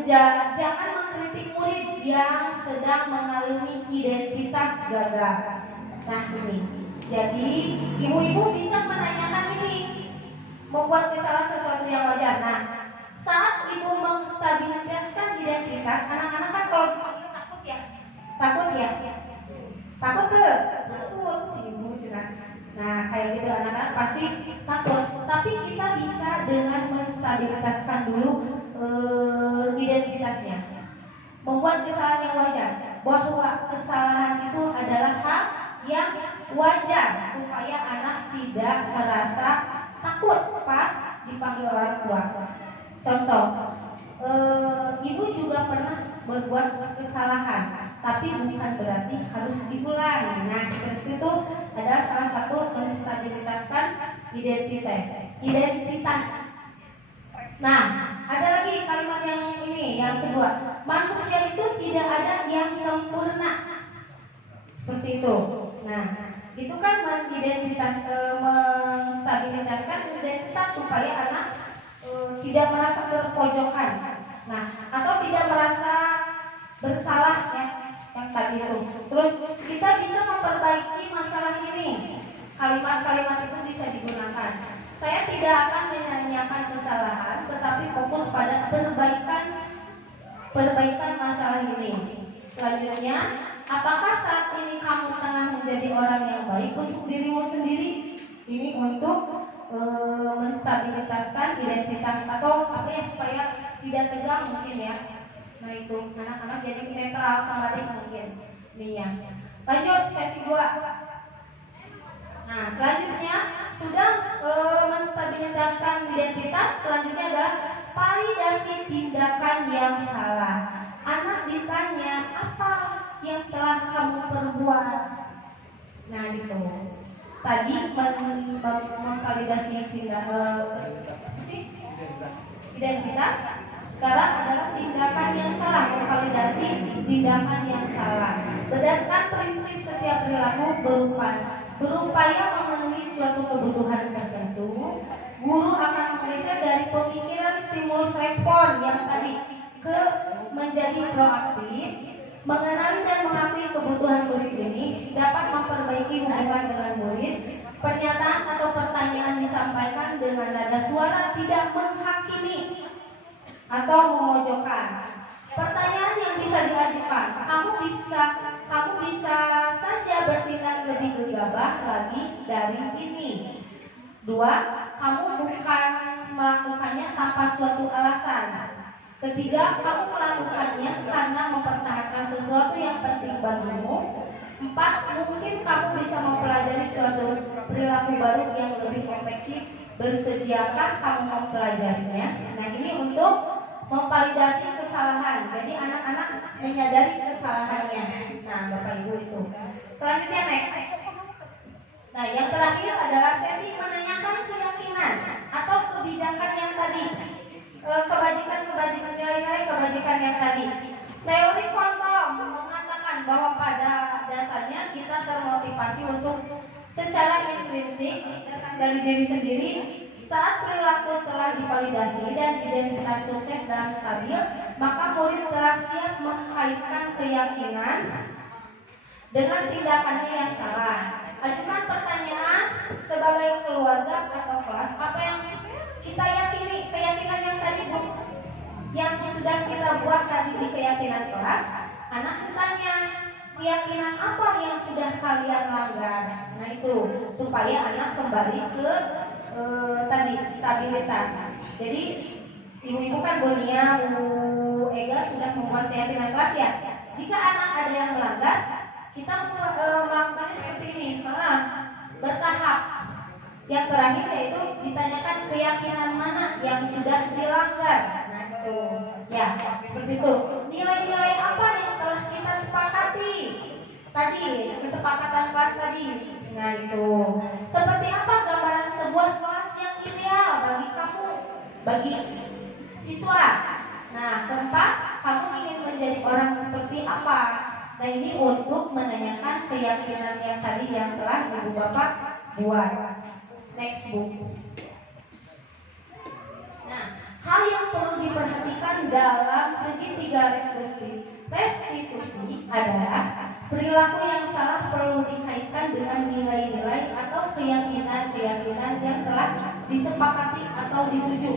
Jangan mengkritik murid yang sedang mengalami identitas gagal. Nah ini, jadi ibu-ibu bisa menanyakan ini, membuat kesalahan sesuatu yang wajar. Nah, saat ibu menstabilitaskan identitas, anak-anak kan kalau takut ya, takut sih ibu cerah. Nah kayak gitu anak-anak pasti takut. Tapi kita bisa dengan menstabilitaskan dulu identitasnya, membuat kesalahan yang wajar, bahwa kesalahan itu adalah hal yang wajar supaya anak tidak merasa takut pas dipanggil orang tua. Contoh, ibu juga pernah berbuat kesalahan, tapi bukan berarti harus diulang. Nah, seperti itu adalah salah satu menstabilitaskan identitas. Nah, ada lagi kalimat yang ini, yang kedua. Manusia itu tidak ada yang sempurna. Seperti itu. Nah, itu kan menstabilitaskan identitas supaya anak tidak merasa terpojokan. Nah, atau tidak merasa bersalah ya, yang tadi itu. Terus kita bisa memperbaiki masalah ini. Kalimat-kalimat itu bisa digunakan. Saya tidak akan menanyakan kesalahan, tetapi fokus pada perbaikan masalah ini. Selanjutnya, apakah saat ini kamu tengah menjadi orang yang baik untuk dirimu sendiri? Ini untuk menstabilitaskan identitas atau apa ya, supaya tidak tegang mungkin ya. Nah itu anak-anak jadi netral kembali mungkin. Nih ya. Lanjut sesi 2. Nah selanjutnya sudah menstabilitaskan identitas. Selanjutnya adalah validasi tindakan yang salah. Anak ditanya, apa yang telah kamu perbuat? Nah gitu. Tadi memvalidasi identitas. Sekarang adalah tindakan yang salah, memvalidasi tindakan yang salah. Berdasarkan prinsip setiap perilaku berupaya memenuhi suatu kebutuhan tertentu, guru akan menggeser dari pemikiran stimulus respon yang tadi ke menjadi proaktif, mengenali dan mengakui kebutuhan murid ini dapat memperbaiki hubungan dengan murid. Pernyataan atau pertanyaan disampaikan dengan nada suara tidak menghakimi atau memojokkan. Pertanyaan yang bisa diajukan, kamu bisa saja bertindak lebih gegabah lagi dari ini. 2. Kamu bukan melakukannya tanpa suatu alasan. 3. Kamu melakukannya karena mempertahankan sesuatu yang penting bagimu. 4. Mungkin kamu bisa mempelajari suatu perilaku baru yang lebih efektif. Bersediakah kamu mempelajarinya? Nah, ini untuk memvalidasi kesalahan. Jadi anak-anak menyadari kesalahannya. Nah, Bapak Ibu itu. Selanjutnya next. Nah, yang terakhir adalah sesi menanyakan keyakinan atau kebijakan yang tadi. Kebajikan nilai-nilai kebajikan yang tadi. Teori Quantum mengatakan bahwa pada dasarnya kita termotivasi untuk secara intrinsik dari diri sendiri. Saat perilaku telah divalidasi dan identitas sukses dan stabil, maka murid telah siap mengkaitkan keyakinan dengan tindakannya yang salah. Ajukan pertanyaan sebagai keluarga atau kelas, apa yang kita yakini, keyakinan yang tadi Bu, yang sudah kita buat tadi di keyakinan kelas. Anak ditanya, keyakinan apa yang sudah kalian langgar? Nah itu, supaya anak kembali ke tadi stabilitas. Jadi ibu-ibu kan Bonia, Bu Ega sudah membuat keyakinan kelas ya. Jika anak ada yang melanggar, kita melakukannya seperti ini, malah bertahap. Yang terakhir yaitu ditanyakan keyakinan mana yang sudah dilanggar. Nah itu, ya seperti itu. Nilai-nilai apa yang telah kita sepakati tadi, kesepakatan kelas tadi. Nah itu, seperti apa gambaran sebuah kelas yang ideal bagi kamu, bagi siswa. Nah keempat, kamu ingin menjadi orang seperti apa? Nah ini untuk menanyakan keyakinan yang tadi yang telah ibu bapak buat. Next book. Nah, hal yang perlu diperhatikan dalam segitiga restitusi adalah perilaku yang salah perlu dikaitkan dengan nilai-nilai atau keyakinan-keyakinan yang telah disepakati atau dituju.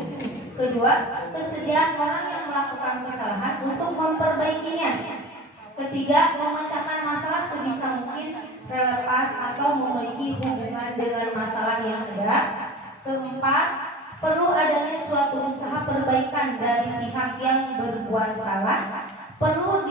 Kedua, kesediaan orang yang melakukan kesalahan untuk memperbaikinya. Ketiga, memecahkan masalah sebisa mungkin relevan atau memiliki hubungan dengan masalah yang ada. Keempat, perlu adanya suatu usaha perbaikan dari pihak yang berbuat salah. Perlu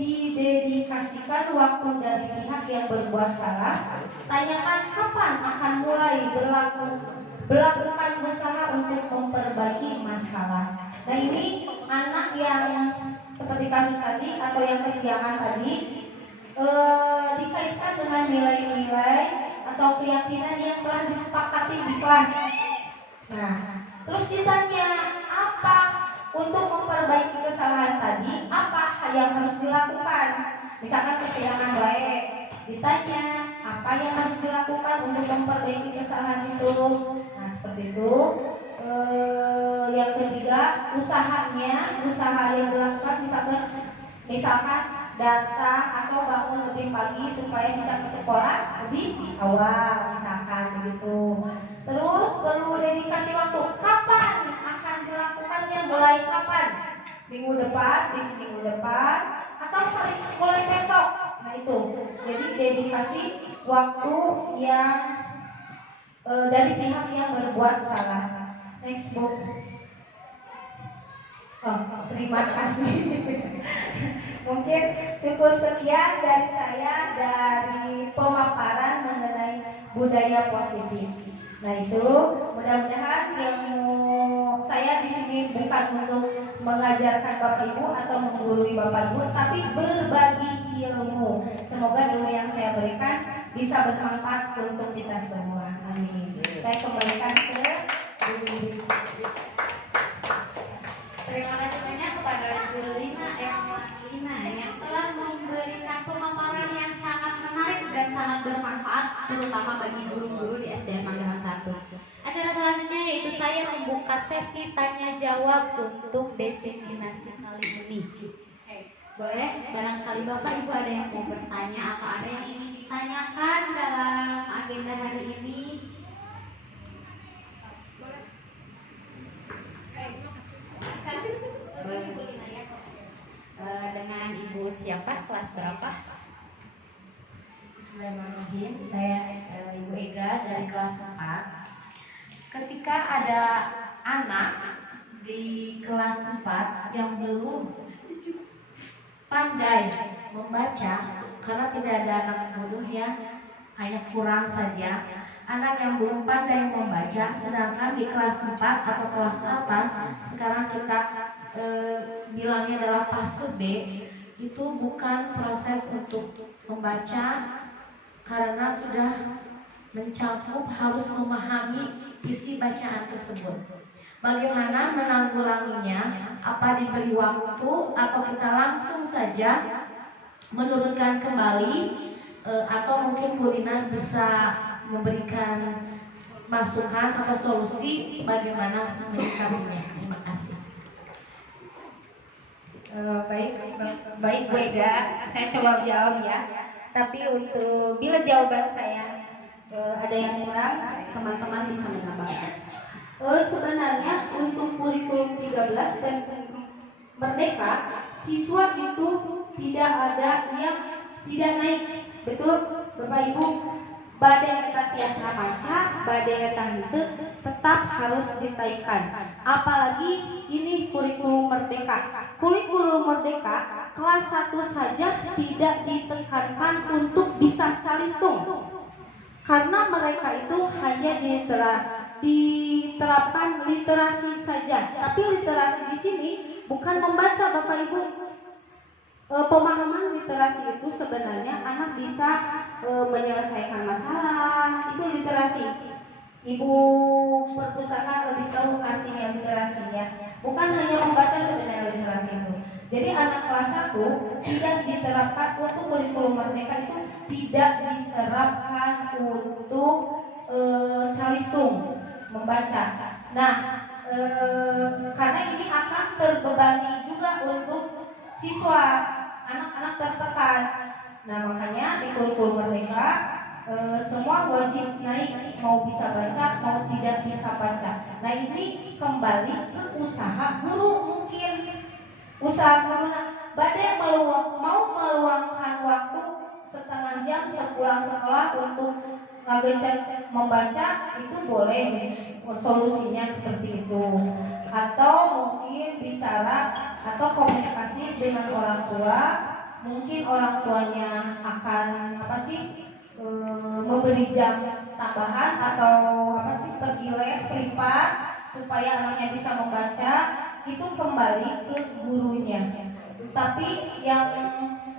didedikasikan waktu dari pihak yang berbuat salah. Tanyakan kapan akan mulai melakukan usaha untuk memperbaiki masalah. Nah ini anak yang seperti kasus tadi atau yang kesiangan tadi dikaitkan dengan nilai-nilai atau keyakinan yang telah disepakati di kelas. Nah, terus ditanya apa untuk memperbaiki kesalahan tadi, apa yang harus dilakukan? Misalkan kesiangan baik, ditanya apa yang harus dilakukan untuk memperbaiki kesalahan itu. Nah, seperti itu. Yang ketiga, usaha yang dilakukan misalkan datang atau bangun lebih pagi supaya bisa ke sekolah lebih awal, misalkan begitu. Terus perlu dedikasi waktu. Kapan akan dilakukannya? Mulai kapan? Minggu depan, minggu depan, atau mulai besok? Nah itu. Jadi dedikasi waktu yang dari pihak yang berbuat salah. Next book. Oh, terima kasih. Mungkin cukup sekian dari saya dari pemaparan mengenai budaya positif. Nah itu mudah-mudahan ilmu saya di sini bukan untuk mengajarkan Bapak Ibu atau menggurui Bapak Ibu, tapi berbagi ilmu. Semoga ilmu yang saya berikan bisa bermanfaat untuk kita semua. Amin. Saya kembalikan ke Guru. Terima kasih banyak kepada Guru Lina yang telah memberikan pemaparan yang sangat menarik dan sangat bermanfaat, terutama bagi guru-guru di SDN Manggahan 1. Acara selanjutnya yaitu saya membuka sesi tanya jawab untuk diseminasi kali ini. Boleh, barangkali Bapak Ibu ada yang mau bertanya atau ada yang ingin ditanyakan dalam agenda hari ini. Dengan Ibu siapa? Kelas berapa? Bismillahirrahmanirrahim. Saya Ibu Ega dari kelas 4. Ketika ada anak di kelas 4 yang belum pandai membaca, karena tidak ada anak bodoh ya, hanya kurang saja anak yang belum pandai membaca, sedangkan di kelas 4 atau kelas atas sekarang kita bilangnya adalah fase B, itu bukan proses untuk membaca karena sudah mencakup harus memahami isi bacaan tersebut. Bagaimana menanggulanginya? Apa diberi waktu atau kita langsung saja menurunkan kembali, atau mungkin Bu Lina bisa memberikan masukan atau solusi bagaimana menyikapinya? Terima kasih. Baik Bu Ega, saya coba jawab ya. Tapi untuk bila jawaban saya ada yang kurang, teman-teman bisa menambahkan. Sebenarnya untuk kurikulum 13 dan Merdeka, siswa itu tidak ada yang tidak naik. Betul Bapak Ibu? Badai eta tiasa maca, badai eta henteu tetap harus ditaikkan. Apalagi ini kurikulum Merdeka. Kurikulum Merdeka kelas 1 saja tidak ditekankan untuk bisa calistung. Karena mereka itu hanya diterapkan literasi saja. Tapi literasi di sini bukan membaca Bapak Ibu. Pemahaman literasi itu sebenarnya anak bisa menyelesaikan masalah, itu literasi. Ibu perpustakaan lebih tahu artinya literasinya. Bukan hanya membaca sebenarnya literasi itu. Jadi anak kelas 1 tidak diterapkan untuk kurikulum Merdeka, itu tidak diterapkan untuk calistung membaca. Nah, karena ini akan terbebani juga untuk siswa, anak-anak tertekan. Nah, makanya di kurikulum Merdeka semua wajib naik, mau bisa baca, mau tidak bisa baca. Nah, ini kembali ke usaha guru mungkin. Usaha guru, badai mau meluangkan waktu setengah jam sepulang sekolah untuk ngagencet membaca, itu boleh, solusinya seperti itu. Atau mungkin bicara atau komunikasi dengan orang tua, mungkin orang tuanya akan memberi jam tambahan atau pergi les privat supaya anaknya bisa membaca. Itu kembali ke gurunya. Tapi yang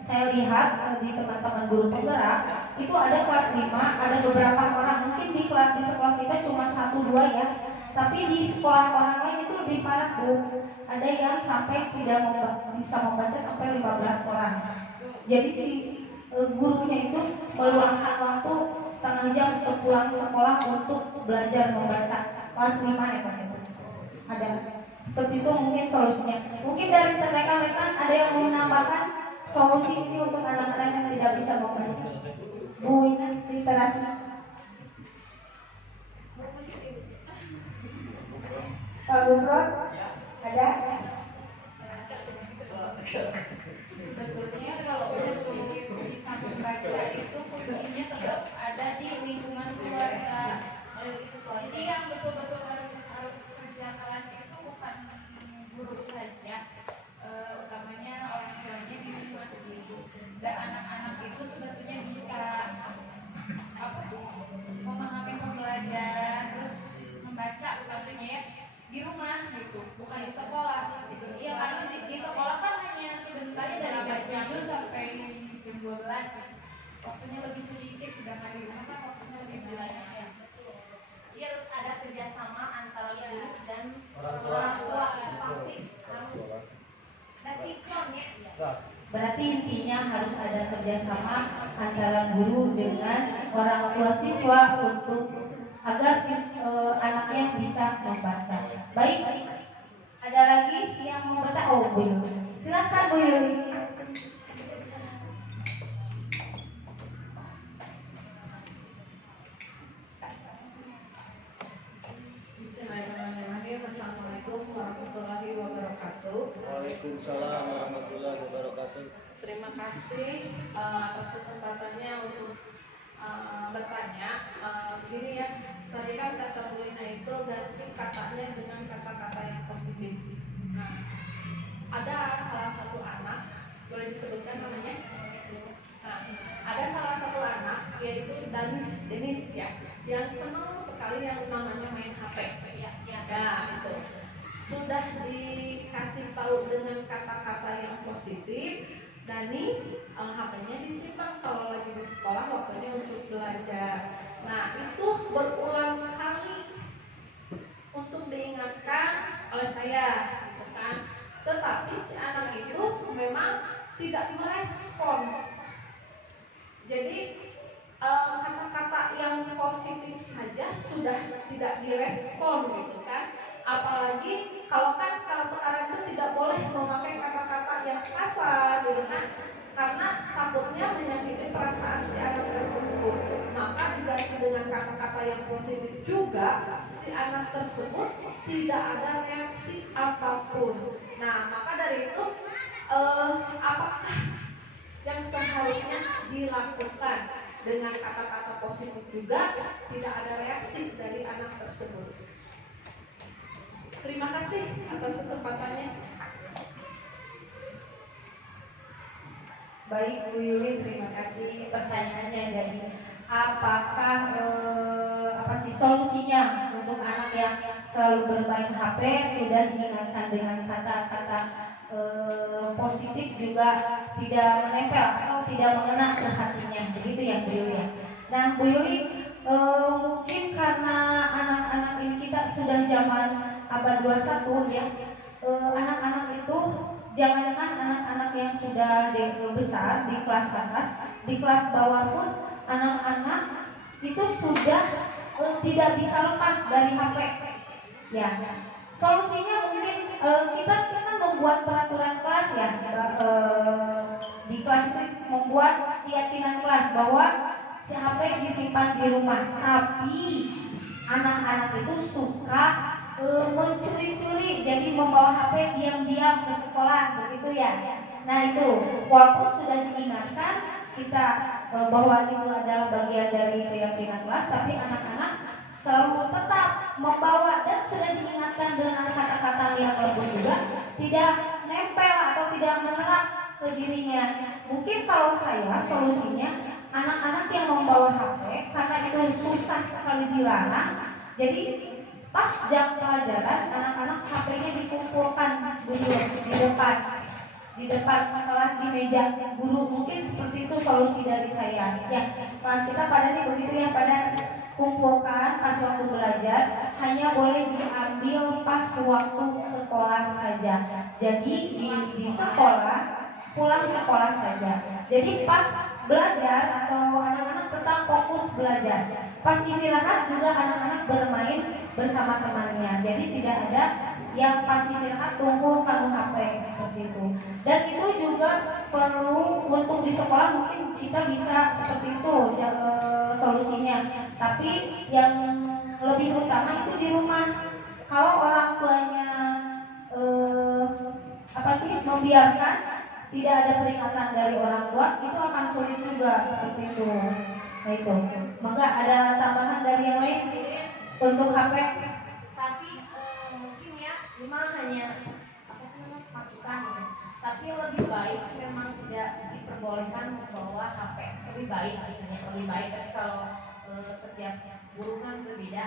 saya lihat di teman-teman guru penggerak itu ada kelas 5, ada beberapa orang, mungkin di sekolah kita cuma 1-2 ya, tapi di sekolah orang lain itu lebih parah Bu. Ada yang sampai tidak bisa membaca sampai 15 orang. Jadi si gurunya itu meluangkan waktu setengah jam sepulang sekolah untuk belajar membaca. Kelas 5 ya Pak. Ada seperti itu mungkin solusinya. Mungkin dari rekan-rekan ada yang mau menambahkan solusi ini untuk anak-anak yang tidak bisa membaca. Bu, ini literasi. Pak Gubron, ada? Sebetulnya kalau untuk bisa membaca itu kuncinya tetap ada di lingkungan keluarga. Jadi yang betul-betul harus kerja keras itu bukan guru saja, utamanya orang tuanya di lingkungan itu. Dan anak-anak itu sebetulnya bisa memahami pembelajaran, terus membaca contohnya ya, di rumah gitu, bukan di sekolah gitu. Iya, karena di sekolah kan hanya sebentar ya, dari jam 7 sampai jam 12 waktunya lebih sedikit, sedangkan di rumah kan waktunya lebih banyak ya. Iya, harus ada kerjasama antara guru dan Orang tua. orang tua. Pasti harus ada sinkronnya. Berarti intinya harus ada kerjasama antara guru dengan orang tua siswa untuk agar anaknya bisa membaca. Baik, ada lagi yang mau bertanya? Oh, Bu Yuli. Silakan Bu Yuli. Bismillahirrahmanirrahim. Assalamualaikum warahmatullahi wabarakatuh. Waalaikumsalam warahmatullahi wabarakatuh. Terima kasih atas kesempatannya untuk bertanya. Begini ya, tadi kan kata Bu Lina itu ganti katanya dengan kata-kata yang positif. Nah, ada salah satu anak, boleh disebutkan namanya? Nah, ada salah satu anak yaitu Denis ya, yang senang sekali yang namanya main HP. Ya, itu sudah dikasih tahu dengan kata-kata yang positif. Danis, HP-nya disimpan kalau lagi di sekolah, waktunya untuk belajar. Nah, itu berulang kali untuk diingatkan oleh saya, gitu kan. Tetapi si anak itu memang tidak merespon. Jadi kata-kata yang positif saja sudah tidak direspon, gitu kan. Apalagi kalau sekarang itu tidak boleh memakai kata-kata yang kasar, gitu kan, karena takutnya menyakiti perasaan si anak tersebut. Maka diganti dengan kata-kata yang positif juga, si anak tersebut tidak ada reaksi apapun. Nah, maka dari itu apakah yang seharusnya dilakukan dengan kata-kata positif juga tidak ada reaksi dari anak tersebut? Terima kasih atas kesempatannya. Baik Bu Yuli, terima kasih pertanyaannya. Jadi apakah apa sih solusinya untuk anak yang selalu bermain HP sudah diingatkan dengan kata-kata positif juga tidak menempel atau tidak mengena ke hatinya, begitu ya Bu Yuli ya. Nah Bu Yuli, mungkin karena anak-anak ini kita sudah zaman abad 21 ya, anak-anak itu jangankan anak-anak yang sudah besar di kelas atas, di kelas bawah pun anak-anak itu sudah tidak bisa lepas dari HP. Ya, solusinya mungkin kita membuat peraturan kelas ya, di kelas itu membuat keyakinan kelas bahwa si HP disimpan di rumah. Tapi anak-anak itu suka mencuri-curi, jadi membawa HP diam-diam ke sekolah, begitu ya. Nah itu, walaupun sudah diingatkan kita bahwa itu adalah bagian dari keyakinan kelas, tapi anak-anak selalu tetap membawa, dan sudah diingatkan dengan kata-kata yang lembut juga, tidak nempel atau tidak menyerap ke dirinya. Mungkin kalau saya solusinya, anak-anak yang membawa HP karena itu susah sekali dilarang, jadi pas jam pelajaran anak-anak HP-nya dikumpulkan dulu di depan kelas, di meja guru. Mungkin seperti itu solusi dari saya. Ya, kelas kita pada ini begitu ya, pada kumpulkan pas waktu belajar, hanya boleh diambil pas waktu sekolah saja. Jadi di sekolah, pulang sekolah saja. Jadi pas belajar atau anak-anak tetap fokus belajar. Pas istirahat juga anak-anak bermain bersama temannya. Jadi tidak ada yang pas istirahat tunggu kamu HP seperti itu. Dan itu juga perlu untuk di sekolah, mungkin kita bisa seperti itu solusinya. Tapi yang lebih utama itu di rumah. Kalau orang tuanya membiarkan, tidak ada peringatan dari orang tua, itu akan sulit juga seperti itu. Nah itu. Maka ada tambahan dari yang lain untuk HP? Tapi mungkin ya memang hanya masukan ya. Tapi lebih baik memang tidak diperbolehkan membawa HP. Lebih baik. Tapi kalau setiap guru kan berbeda.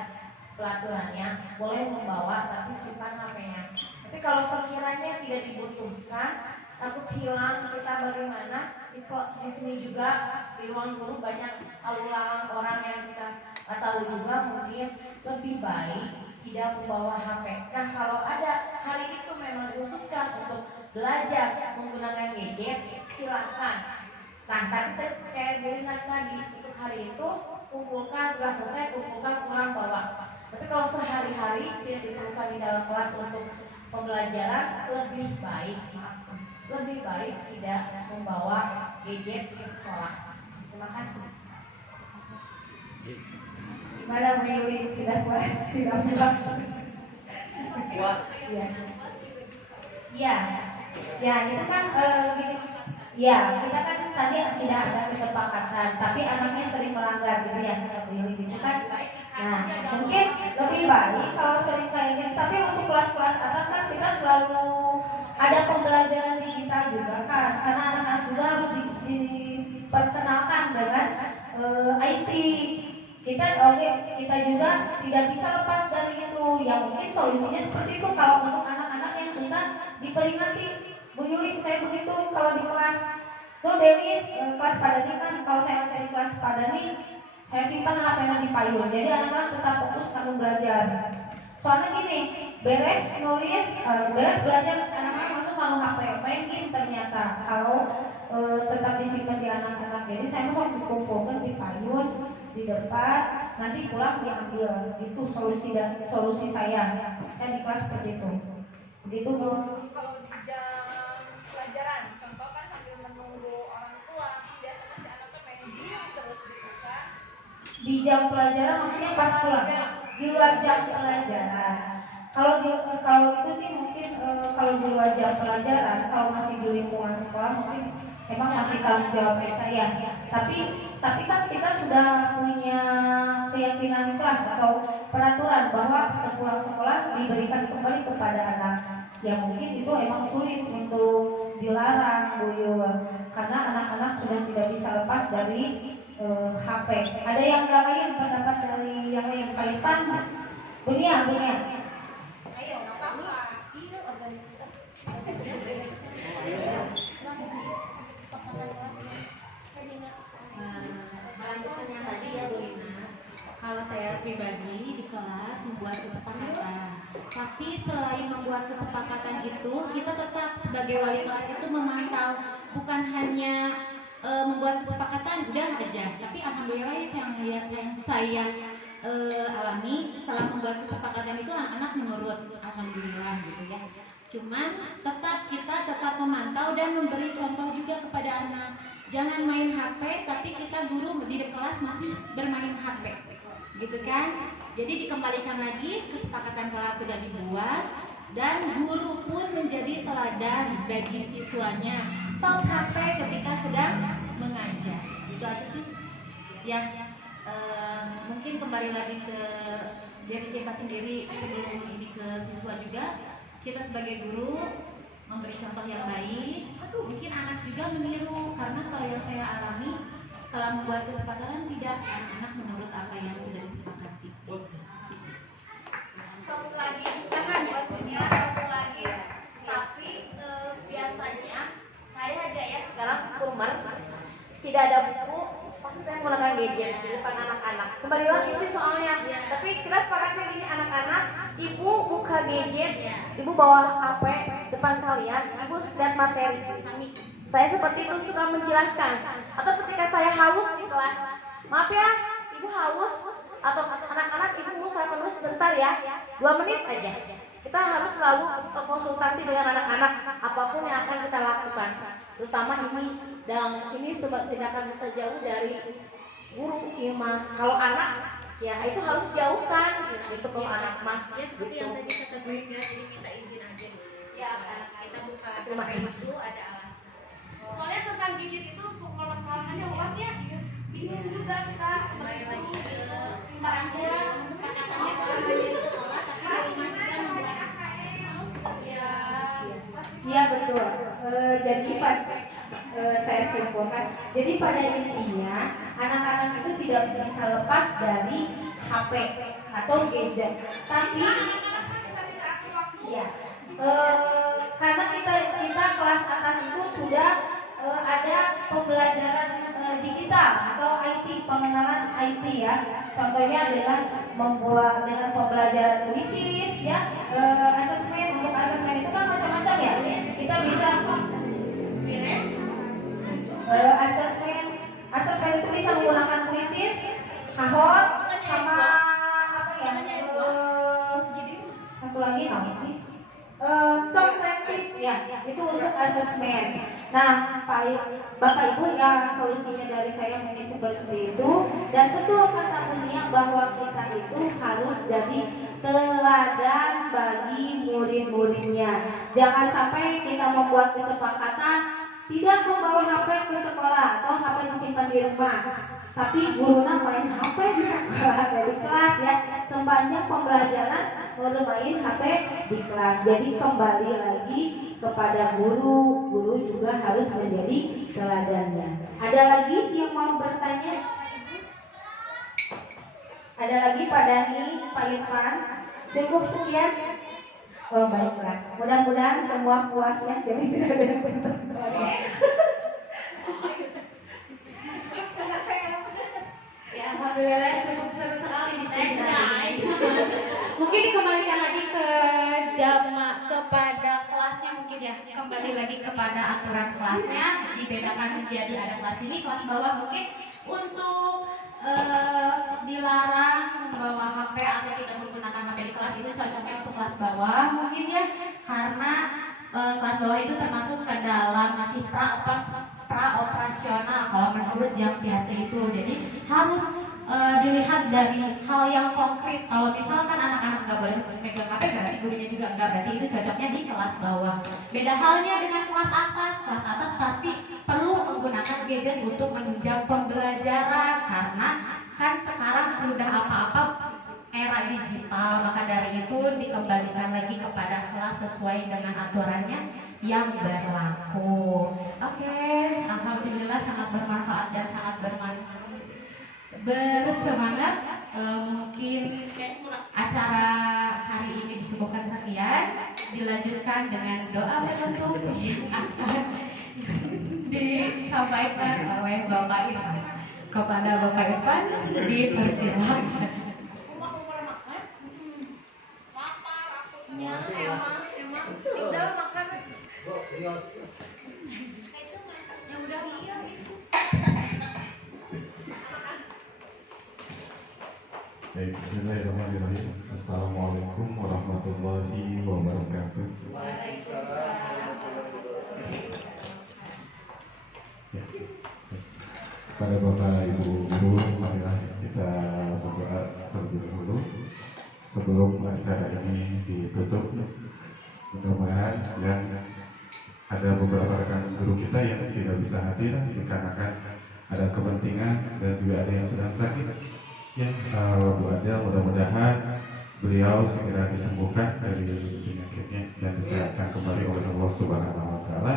pelaturannya boleh membawa tapi simpan HP-nya. Tapi kalau sekiranya tidak dibutuhkan, takut hilang, kita bagaimana? Di sini juga di ruang guru banyak lalu lalang orang yang kita tahu juga, mungkin lebih baik tidak membawa HP. Nah, kalau ada hari itu memang dikhususkan untuk belajar menggunakan gadget, silahkan. Nah, tadi kayak diingat tadi, untuk hari itu kumpulkan, setelah selesai kumpulkan, pulang bawa. Tapi kalau sehari-hari tidak diperlukan di dalam kelas untuk pembelajaran, lebih baik tidak membawa gadget ke sekolah. Terima kasih. Gimana Bu Yuli, sudah puas? Tidak puas? Puas. Iya. Ya, ya itu kan gini. Ya, kita kan tadi sudah ada kesepakatan, tapi anaknya sering melanggar gitu ya, Bu Yuli gitu kan. Nah, mungkin lebih baik kalau sering kayak gitu. Tapi untuk kelas-kelas atas kan kita selalu ada pembelajaran digital juga kan, karena anak-anak juga harus diperkenalkan dengan IT. Kita juga tidak bisa lepas dari itu. Ya mungkin solusinya seperti itu. Kalau untuk anak-anak yang susah diperingati, Bu Yuli, saya begitu kalau di kelas. Tuh Denis, kelas Padani kan, kalau saya ngajar di kelas Padani, saya simpan HP-nya di payung. Jadi anak-anak tetap fokus kamu belajar. Soalnya gini, beres nulis, beres belajar, anak-anak masuk kalau HP, main game ternyata. Kalau tetap disimpan di anak-anak, jadi saya mau dikumpulkan di payung di depan, nanti pulang diambil. Itu solusi saya. Saya di kelas seperti itu. Begitu Bu. Kalau di jam pelajaran, contoh kan sambil menunggu orang tua, biasanya si anak tuh main game terus gitu kan. Di jam pelajaran maksudnya pas pulang? Di luar jam pelajaran. Kalau itu sih mungkin kalau di luar jam pelajaran, kalau masih di lingkungan sekolah mungkin emang masih tanggung jawab kita ya. Tapi kan kita sudah punya keyakinan kelas atau peraturan bahwa sepulang sekolah diberikan kembali kepada anak. Ya mungkin itu emang sulit untuk dilarang, Bu Yul, karena anak-anak sudah tidak bisa lepas dari HP. Ada yang lain pendapat dari yang lain? Pak Irfan, Bunia. Ayo, nggak apa-apa. Iya, organisasi. Melanjutkan yang tadi ya Bu Lina, kalau saya pribadi di kelas membuat kesepakatan. Tapi selain membuat kesepakatan itu, kita tetap sebagai wali kelas itu memantau, bukan hanya membuat kesepakatan udah aja. Tapi alhamdulillah yang saya alami setelah membuat kesepakatan itu anak-anak menurut, alhamdulillah gitu ya. Cuman kita tetap memantau dan memberi contoh juga kepada anak. Jangan main HP, tapi kita guru di kelas masih bermain HP, gitu kan? Jadi dikembalikan lagi, kesepakatan kelas sudah dibuat dan guru pun menjadi teladan bagi siswanya. Stop HP ketika sedang mengajar. Itu aja sih. Ya, mungkin kembali lagi ke diri kita sendiri sebelum ini ke siswa juga. Kita sebagai guru memberi contoh yang baik. Mungkin anak juga meniru, karena kalau yang saya alami setelah membuat kesepakatan tidak anak-anak menurut apa yang sudah disepakati. Satu lagi, jangan buat dunia satu lagi. Tapi biasanya saya aja ya sekarang kumer, tidak ada buku, pasti saya menggunakan gadget di depan anak-anak. Kembali lagi sih soalnya. Tapi kita sepakatnya gini, anak-anak, ibu buka gadget, ibu bawa HP depan kalian, ibu lihat materi. Saya seperti itu suka menjelaskan. Atau ketika saya haus di kelas, maaf ya, ibu haus, atau anak-anak ibu mau sarapan dulu sebentar ya, 2 menit aja. Kita harus selalu konsultasi dengan anak-anak apapun yang akan kita lakukan, terutama ini. Dan ini tidak akan bisa jauh dari guru Ima. Kalau anak ya itu harus jauhkan gitu kalau anak mah. Ya seperti yang tadi kata Bu Ega, jadi minta izin aja dulu. Ya, Kita buka terima HP kasih. itu ada alasan. Soalnya tentang gadget itu permasalahannya luasnya bingung juga kita. Kembali lagi ke orang tua, kesepakatannya bukan hanya di sekolah tapi di rumah juga membuat. Iya betul. Jadi saya simpulkan. Jadi pada intinya anak-anak itu tidak bisa lepas dari HP atau gadget. Tapi ya, karena kita kelas atas itu sudah ada pembelajaran digital atau IT, pengenalan IT ya. Contohnya dengan dengan pembelajaran wishlist ya, asesmen. Untuk asesmen itu kan macam-macam ya. Kita bisa asesmen itu bisa menggunakan wishlist, kahot, sama apa ya? Satu lagi apa sih? Substantif ya, itu untuk asesmen. Nah, Bapak Ibu ya, solusinya dari saya mungkin seperti itu. Dan betul kata Unia bahwa kita itu harus jadi teladan bagi murid-muridnya. Jangan sampai kita membuat kesepakatan tidak membawa HP ke sekolah atau HP disimpan di rumah, tapi gurunya main HP di sekolah dari kelas ya. Sepanjang pembelajaran guru main HP di kelas. Jadi kembali lagi kepada guru juga harus menjadi teladannya. Ada lagi yang mau bertanya? Ada lagi Pak Dani, Pak Irfan? Cukup sekian? Oh baiklah, mudah-mudahan semua puas ya, jadi tidak ada yang bertanya. Ya, alhamdulillah cukup seru sekali di sini. Mungkin dikembalikan lagi ke kepada kelasnya mungkin ya. Kembali lagi kepada aturan kelasnya, dibedakan menjadi ada kelas ini, kelas bawah mungkin untuk dilarang membawa HP atau tidak menggunakan HP di kelas itu cocoknya untuk kelas bawah mungkin ya, karena kelas bawah itu termasuk ke dalam masih pra-operasional kalau menurut yang PHC itu. Jadi harus dilihat dari hal yang konkret. Kalau misalkan anak-anak nggak boleh megang HP, berarti gurunya juga nggak, berarti itu cocoknya di kelas bawah. Beda halnya dengan kelas atas. Kelas atas pasti perlu menggunakan gadget untuk menunjang pembelajaran, karena kan sekarang sudah apa-apa era digital, maka dari itu dikembalikan lagi kepada kelas sesuai dengan aturannya yang berlaku. Oke, alhamdulillah sangat bermanfaat dan sangat bersemangat. Mungkin acara hari ini dicukupkan sekian, dilanjutkan dengan doa penutup yang akan disampaikan oleh Bapak Irfan. Kepada Bapak Irfan dipersilakan. Baik, bismillahirrahmanirrahim. Assalamualaikum warahmatullahi wabarakatuh. Ya. Pada Bapak Ibu guru, marilah kita berdoa terlebih dahulu sebelum acara ini ditutup. Mudah-mudahan yang ada beberapa rekan guru kita yang tidak bisa hadir dikarenakan ada kepentingan dan juga ada yang sedang sakit. Ya, Bu Adel, mudah-mudahan beliau segera disembuhkan dari penyakitnya dan disehatkan kembali oleh Allah Subhanahu wa Ta'ala.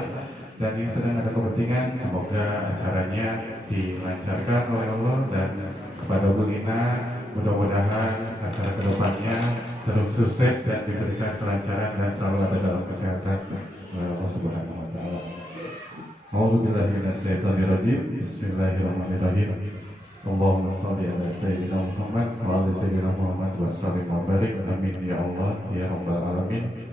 Dan yang sedang ada kepentingan, semoga acaranya dilancarkan oleh Allah. Dan kepada Bu Lina, mudah-mudahan acara kedepannya terus sukses dan diberikan kelancaran dan selalu ada dalam kesehatan oleh Allah Subhanahu wa Ta'ala. A'udzubillahi minasyaitonirrajim. Bismillahirrahmanirrahim. Allahumma shalli ala sayyidina Muhammad wa ala sayyidina Muhammad wa sallim wa barik. Amin ya Allah ya rabbal alamin.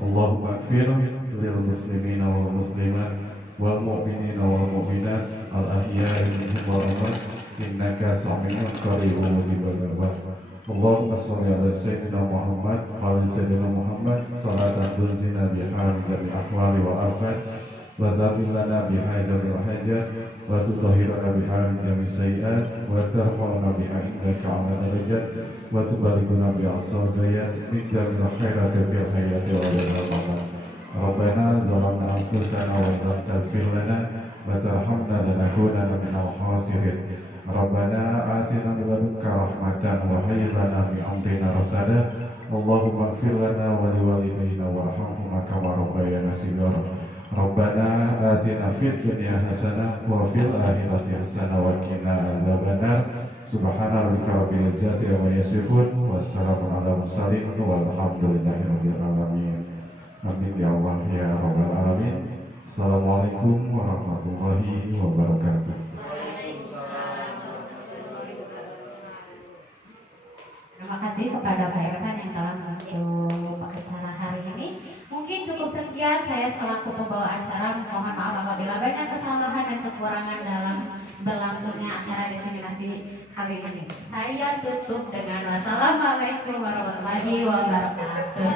Allahumma ighfir lil muslimina wal muslimat wal mu'minina wal mu'minat al ahya'i minhum wal amwat innaka sami'un qaribun mujibud da'wat. Allahumma shalli ala sayyidina Muhammad wa ala sayyidina Muhammad salatan tunzina biha min jami'il ahwali wa afat wa tadhillana biha jami'il hajat wa tutahhiruna biha min jami'is sayyi'at wa tarfa'una biha indaka 'ala darajat wa tubaliguna biha as-sadayat min jami'il khairati fil hayati wa fil mamat. Rabbana zalamna anfusana wa lam taghfir lana wa tarhamna lanakunanna minal khasirin. Rabbana atina min ladunka rahmatan wa hayyi lana min amrina rasada. Allahumma ighfir lana wa liwalidayna warhamhuma kama rabbayana shighara. Rabbana atina fid dunya hasanah wa fil akhirati hasanah wa qina adzabannar. Subhana rabbika rabbil izzati amma yasifun, wassalamun ala mursalin, walhamdulillahi rabbil alamin. Amin ya Allah ya rabbal alamin. Assalamualaikum warahmatullahi wabarakatuh. Terima kasih kepada Pak Irfan yang telah membantu acara hari ini. Mungkin cukup sekian, saya selaku pembawa acara mohon maaf apabila banyak kesalahan dan kekurangan dalam berlangsungnya acara diseminasi kali ini. Saya tutup dengan wassalamualaikum warahmatullahi wabarakatuh.